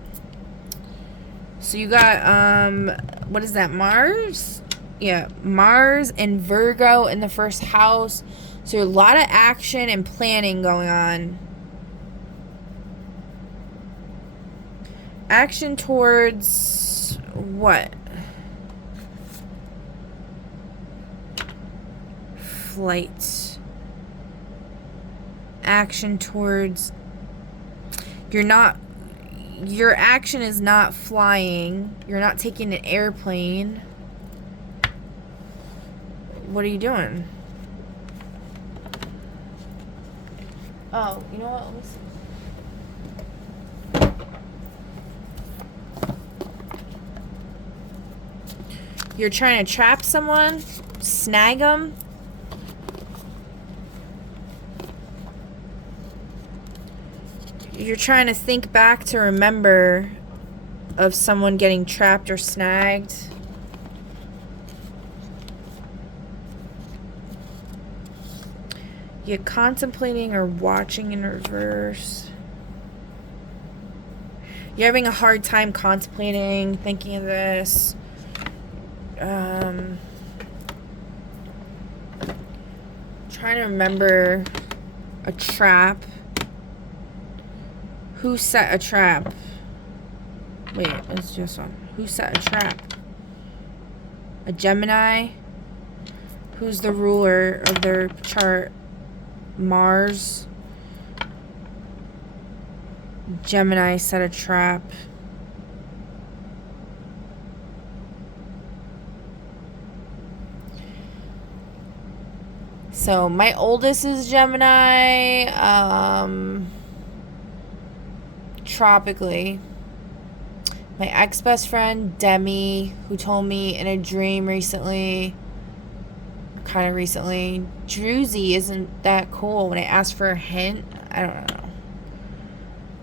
So you got, what is that, Mars? Yeah, Mars and Virgo in the first house. So a lot of action and planning going on. Action towards what? Flight. Action towards... Your action is not flying. You're not taking an airplane. What are you doing? Oh, you know what? Let me see. You're trying to trap someone? Snag them? You're trying to think back to remember of someone getting trapped or snagged. You're contemplating or watching in reverse. You're having a hard time contemplating, thinking of this. Trying to remember a trap. Who set a trap? Wait, it's just one. Who set a trap? A Gemini? Who's the ruler of their chart? Mars. Gemini set a trap. So my oldest is Gemini. Tropically. My ex-best friend, Demi, who told me in a dream recently, kind of recently, Druzy isn't that cool. When I asked for a hint, I don't know.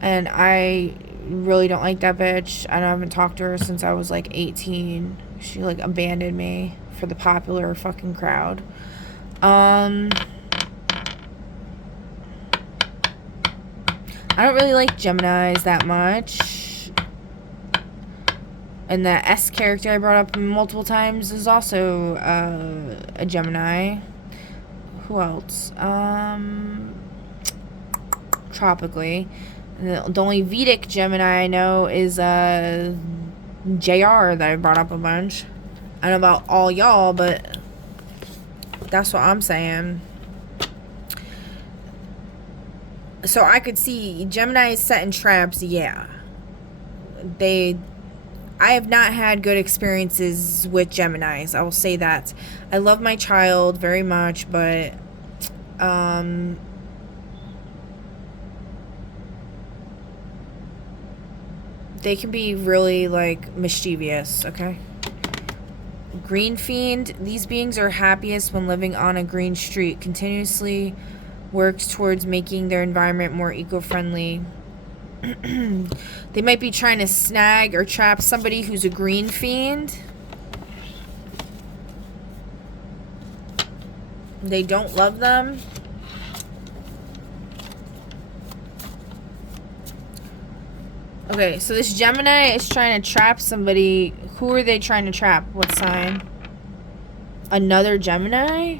And I really don't like that bitch. I haven't talked to her since I was like 18. She like abandoned me for the popular fucking crowd. I don't really like Geminis that much. And the S character I brought up multiple times is also a Gemini. Who else? Tropically. And the only Vedic Gemini I know is JR that I brought up a bunch. I don't know about all y'all, but that's what I'm saying. So I could see Gemini setting traps, yeah. I have not had good experiences with Geminis. I will say that. I love my child very much, but they can be really like mischievous, okay? Green Fiend, these beings are happiest when living on a green street, continuously works towards making their environment more eco-friendly. They might be trying to snag or trap somebody who's a green fiend. They don't love them. Okay, so this Gemini is trying to trap somebody. Who are they trying to trap? What sign? Another Gemini?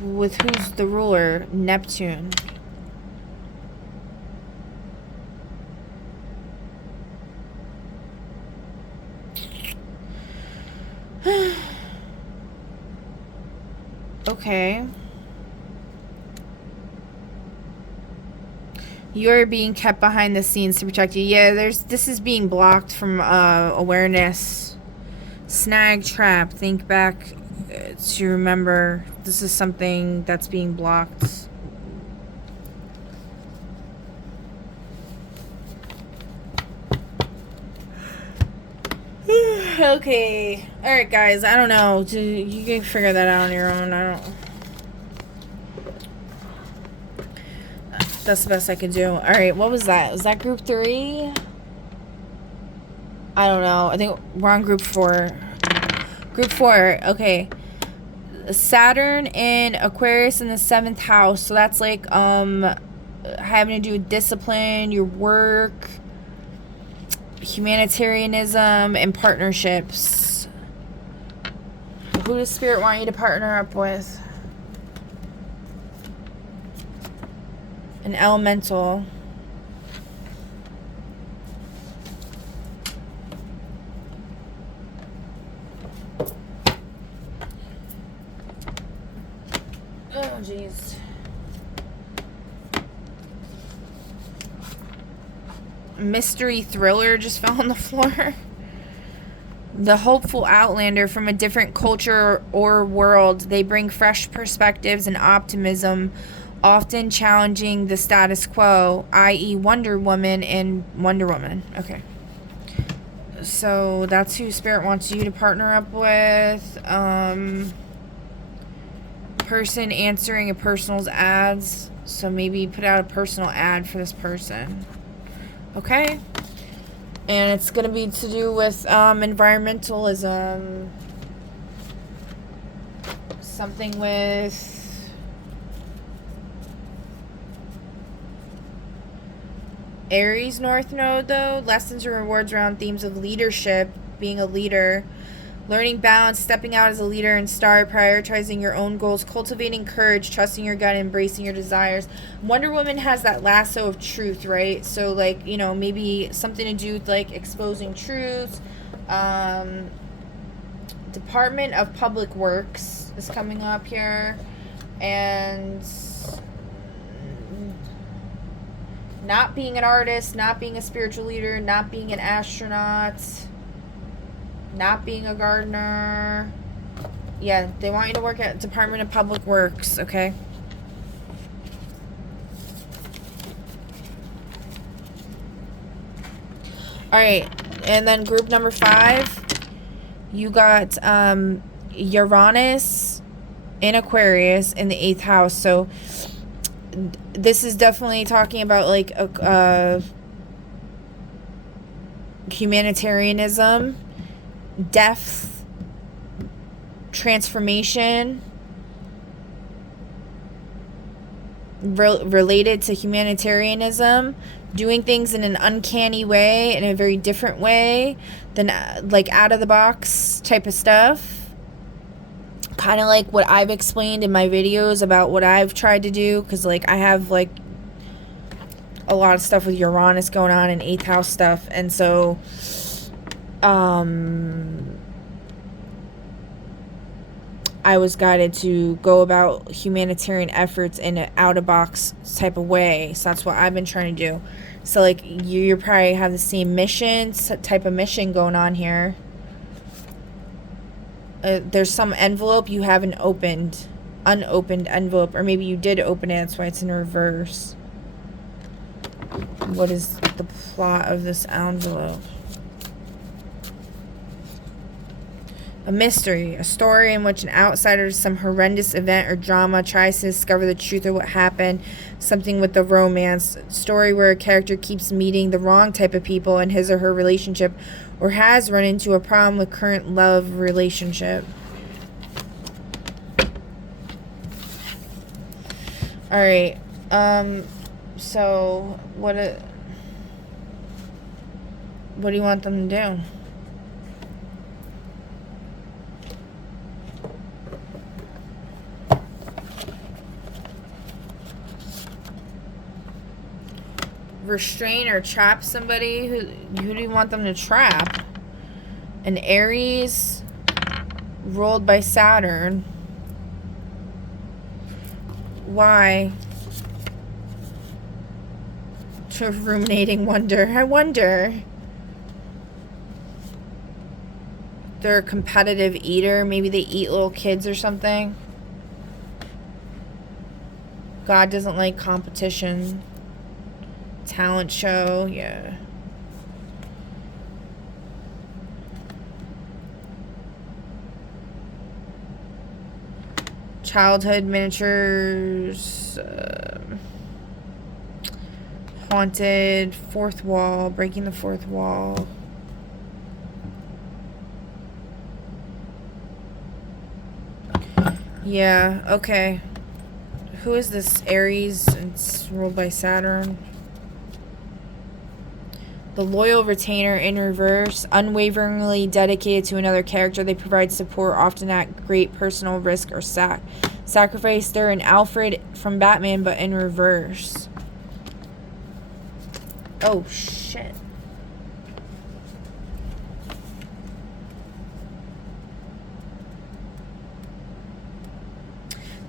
With who's the ruler? Neptune. Okay. You're being kept behind the scenes to protect you. Yeah, this is being blocked from awareness. Snag trap. Think back to remember. This is something that's being blocked. Okay. Alright, guys. I don't know. You can figure that out on your own. I don't... That's the best I could do. Alright, what was that? Was that group 3? I don't know. I think we're on group 4. Group 4. Okay. Saturn in Aquarius in the 7th house. So that's like having to do with discipline, your work, humanitarianism, and partnerships. Who does Spirit want you to partner up with? An elemental. Oh, jeez. Mystery thriller just fell on the floor. The hopeful outlander from a different culture or world. They bring fresh perspectives and optimism, often challenging the status quo, i.e. Wonder Woman and Wonder Woman. Okay. So that's who Spirit wants you to partner up with. Person answering a personal's ads. So maybe put out a personal ad for this person. Okay. And it's going to be to do with environmentalism. Something with... Aries North Node, though. Lessons and rewards around themes of leadership, being a leader, learning balance, stepping out as a leader and star, prioritizing your own goals, cultivating courage, trusting your gut, embracing your desires. Wonder Woman has that lasso of truth, right? So, like, you know, maybe something to do with, like, exposing truth. Department of Public Works is coming up here. And... not being an artist, not being a spiritual leader, not being an astronaut, not being a gardener. Yeah, they want you to work at Department of Public Works, okay? Alright, and then group number 5, you got Uranus in Aquarius in the 8th house. So this is definitely talking about like humanitarianism, depth, transformation, related to humanitarianism, doing things in an uncanny way, in a very different way than like out of the box type of stuff. Kind of like what I've explained in my videos about what I've tried to do, because like I have like a lot of stuff with Uranus going on and 8th house stuff, and so I was guided to go about humanitarian efforts in an out-of-box type of way. So that's what I've been trying to do. So like you probably have the same mission, type of mission going on here. There's some envelope you haven't opened, unopened envelope, or maybe you did open it, that's why it's in reverse. What is the plot of this envelope? A mystery, a story in which an outsider to some horrendous event or drama tries to discover the truth of what happened. Something with the romance. Story where a character keeps meeting the wrong type of people in his or her relationship, or has run into a problem with current love relationship. Alright, so what do you want them to do? Restrain or trap somebody? Who do you want them to trap? An Aries ruled by Saturn. Why? Ruminating wonder. I wonder. They're a competitive eater. Maybe they eat little kids or something. God doesn't like competition. Talent show. Yeah. Childhood miniatures. Haunted. Fourth wall. Breaking the fourth wall. Yeah, okay. Who is this? Aries? It's ruled by Saturn. The loyal retainer in reverse. Unwaveringly dedicated to another character. They provide support, often at great personal risk or sacrifice. They're an Alfred from Batman, but in reverse. Oh, shit.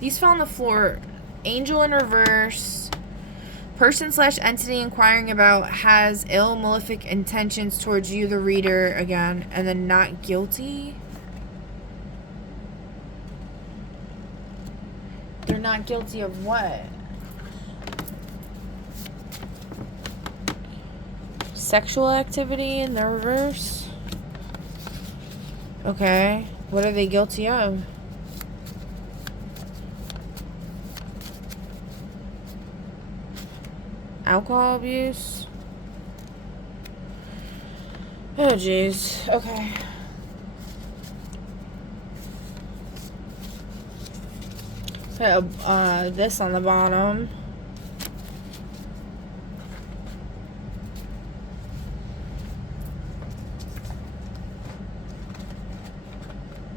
These fell on the floor. Angel in reverse. Person/entity inquiring about has ill, malefic intentions towards you, the reader, again. And then not guilty. They're not guilty of what? Sexual activity in the reverse? Okay. What are they guilty of? Alcohol abuse? Oh, jeez. Okay. Put this on the bottom.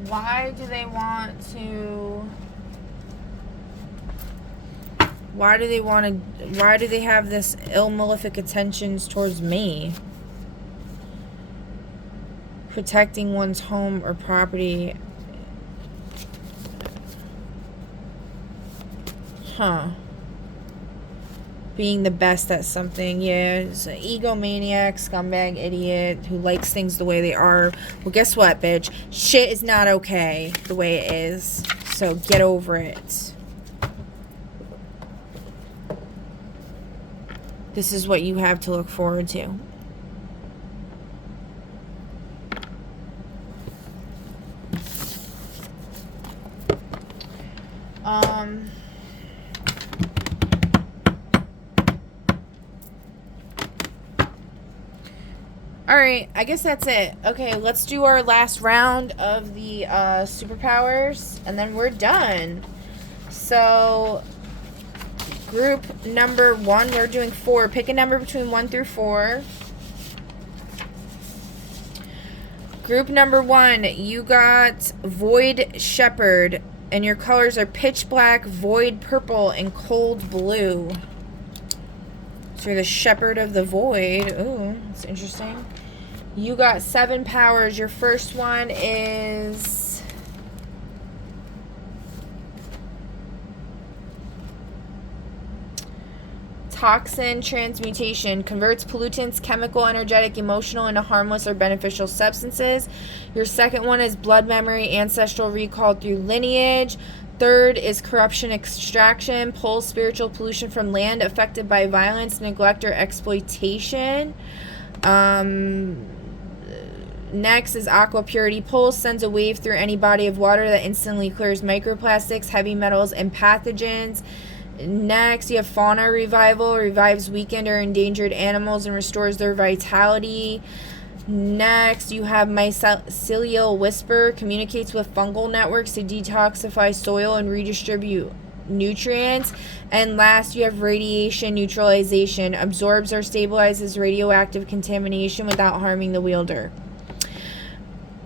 Why do they want to... Why do they have this ill, malefic intentions towards me? Protecting one's home or property. Huh. Being the best at something. Yeah, it's an egomaniac, scumbag, idiot who likes things the way they are. Well, guess what, bitch? Shit is not okay the way it is. So get over it. This is what you have to look forward to. Alright, I guess that's it. Okay, let's do our last round of the superpowers, and then we're done. So... Group number 1, we're doing 4. Pick a number between 1 through 4. Group number 1, you got Void Shepherd, and your colors are Pitch Black, Void Purple, and Cold Blue. So you're the Shepherd of the Void. Ooh, that's interesting. You got 7 powers. Your first one is... Toxin transmutation. Converts pollutants, chemical, energetic, emotional into harmless or beneficial substances. Your second one is blood memory, ancestral recall through lineage. Third is corruption extraction. Pulls spiritual pollution from land affected by violence, neglect, or exploitation. Next is aqua purity. Pulls sends a wave through any body of water that instantly clears microplastics, heavy metals, and pathogens. Next, you have fauna revival. Revives weakened or endangered animals and restores their vitality. Next, you have mycelial whisper. Communicates with fungal networks to detoxify soil and redistribute nutrients. And last, you have radiation neutralization. Absorbs or stabilizes radioactive contamination without harming the wielder.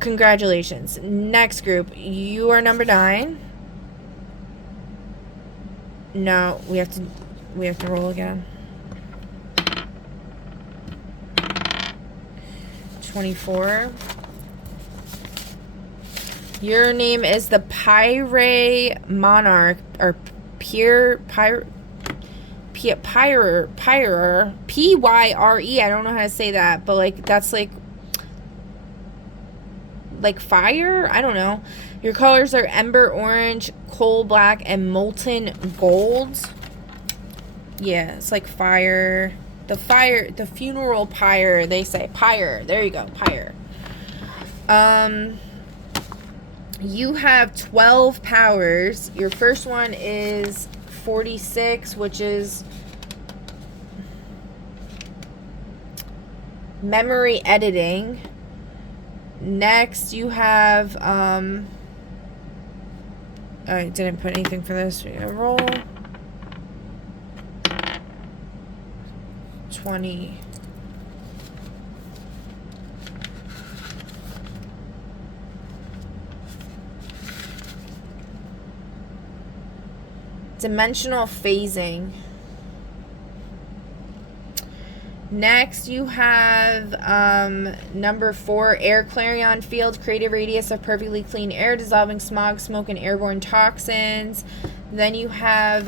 Congratulations. Next group, you are number 9. No, we have to roll again. 24. Your name is the Pyre Monarch, or Pyre, Pyre. I don't know how to say that, but like that's like fire. I don't know. Your colors are ember orange, coal black, and molten gold. Yeah, it's like fire. The funeral pyre. They say pyre. There you go, pyre. You have 12 powers. Your first one is 46, which is memory editing. Next, you have, I didn't put anything for this. We're gonna roll. 20. Dimensional phasing. Next, you have number 4, air clarion field, create a radius of perfectly clean air, dissolving smog, smoke, and airborne toxins. Then you have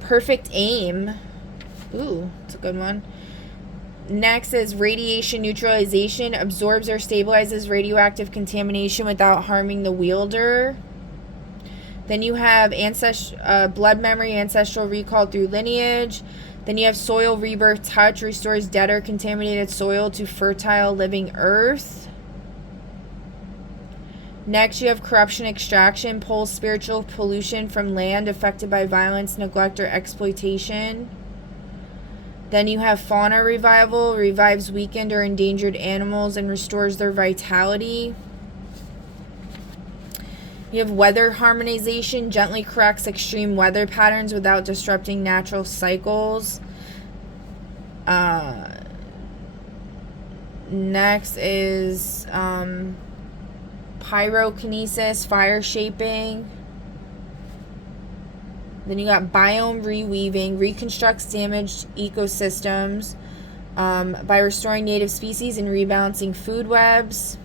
perfect aim. Ooh, that's a good one. Next is radiation neutralization, absorbs or stabilizes radioactive contamination without harming the wielder. Then you have blood memory, ancestral recall through lineage. Then you have soil rebirth touch, restores dead or contaminated soil to fertile living earth. Next, you have corruption extraction, pulls spiritual pollution from land affected by violence, neglect, or exploitation. Then you have fauna revival, revives weakened or endangered animals and restores their vitality. You have weather harmonization, gently corrects extreme weather patterns without disrupting natural cycles. Next is pyrokinesis, fire shaping. Then you got biome reweaving, reconstructs damaged ecosystems by restoring native species and rebalancing food webs.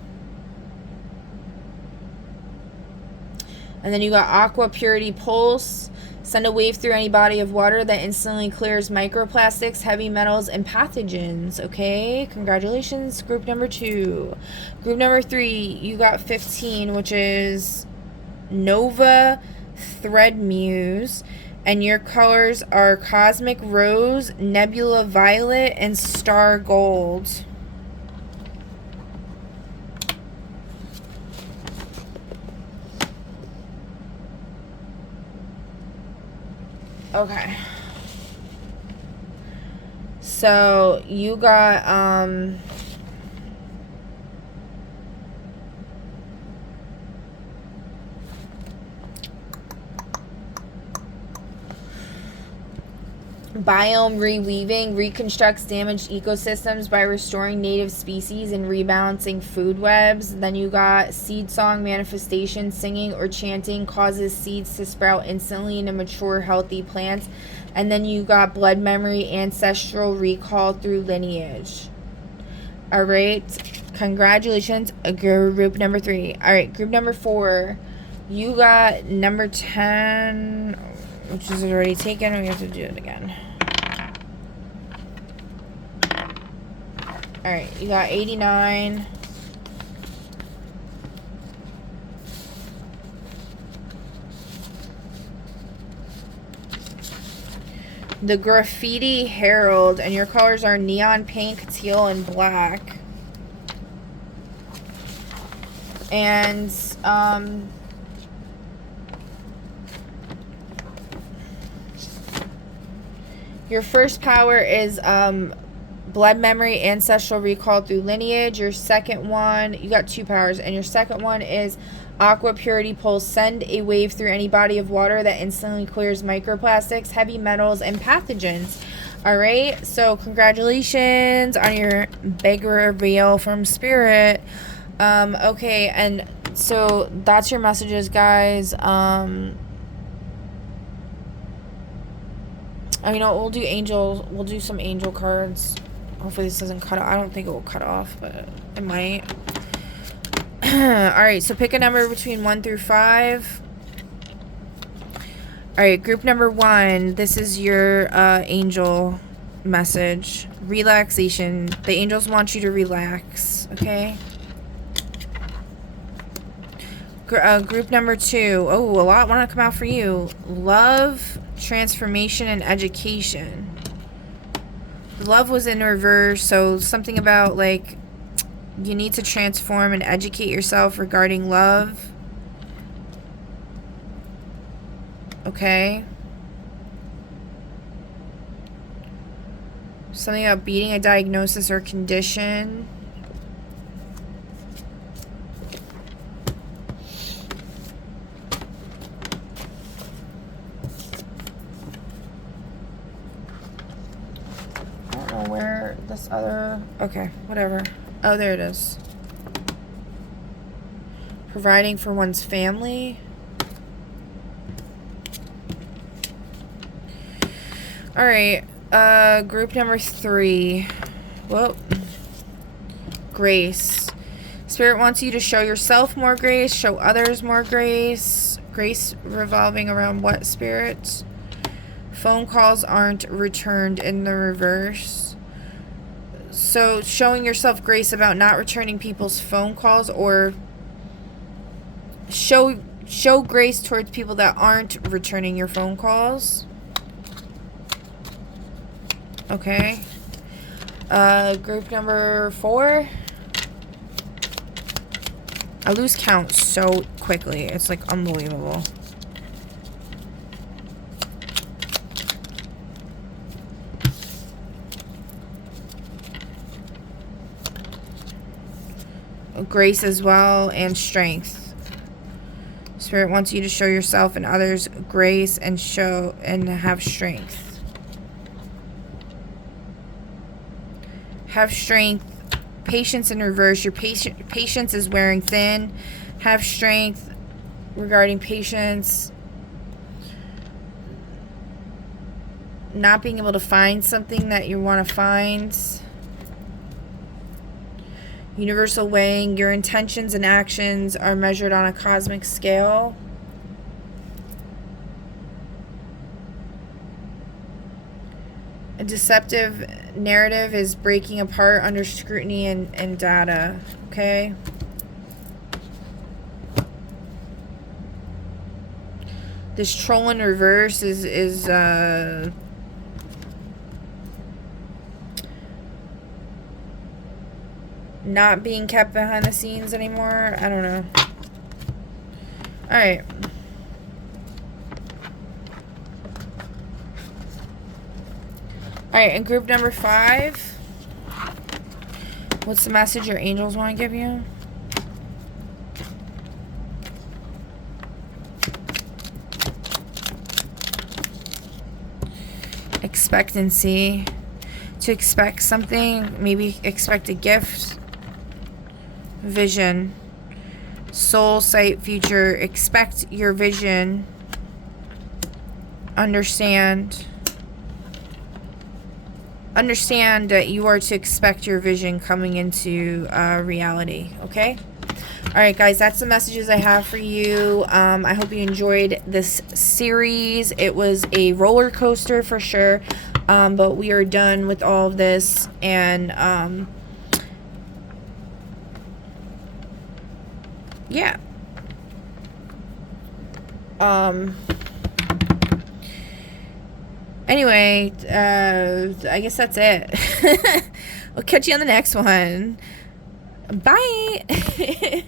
And then you got aqua purity pulse, send a wave through any body of water that instantly clears microplastics, heavy metals, and pathogens. Okay, congratulations, group number 2. Group number 3, you got 15, which is Nova Thread Muse, and your colors are Cosmic Rose, Nebula Violet, and Star Gold. Okay. So you got biome reweaving, reconstructs damaged ecosystems by restoring native species and rebalancing food webs. Then you got seed song, manifestation, singing or chanting causes seeds to sprout instantly into mature, healthy plants. And then you got blood memory, ancestral recall through lineage. All right, congratulations, group number 3. All right, group number 4, you got number 10, which is already taken, and we have to do it again. All right, you got 89. The Graffiti Herald, and your colors are neon pink, teal, and black. And your first power is blood memory, ancestral recall through lineage. Your second one, you got 2 powers, and your second one is aqua purity pulse, send a wave through any body of water that instantly clears microplastics, heavy metals, and pathogens. All right, so congratulations on your big reveal from Spirit. Okay, and so that's your messages, guys. You know, we'll do angels. We'll do some angel cards. Hopefully this doesn't cut off. I don't think it will cut off, but it might. Alright, so pick a number between 1 through 5. Alright, group number 1. This is your angel message. Relaxation. The angels want you to relax, okay? Group number 2. Oh, a lot want to come out for you. Love, transformation, and education. Love was in reverse, so something about, like, you need to transform and educate yourself regarding love. Okay. Something about beating a diagnosis or condition. I don't know where this other... Okay, whatever. Oh, there it is. Providing for one's family. Alright, group number 3. Whoa. Grace. Spirit wants you to show yourself more grace, show others more grace. Grace revolving around what, Spirit? Phone calls aren't returned in the reverse. So, showing yourself grace about not returning people's phone calls, or show grace towards people that aren't returning your phone calls. Okay. Group number 4. I lose count so quickly. It's like unbelievable. Grace as well, and strength. Spirit wants you to show yourself and others grace and have strength. Have strength. Patience in reverse. Your patience is wearing thin. Have strength regarding patience. Not being able to find something that you want to find. Universal weighing. Your intentions and actions are measured on a cosmic scale. A deceptive narrative is breaking apart under scrutiny and data. Okay? This troll in reverse is not being kept behind the scenes anymore. I don't know. Alright. Alright, and group number 5. What's the message your angels want to give you? Expectancy. To expect something. Maybe expect a gift. Vision. Soul, sight, future. Expect your vision. Understand that you are to expect your vision coming into reality. Okay? Alright, guys, that's the messages I have for you. I hope you enjoyed this series. It was a roller coaster for sure, but we are done with all of this, and yeah. Anyway, I guess that's it. We'll catch you on the next one. Bye.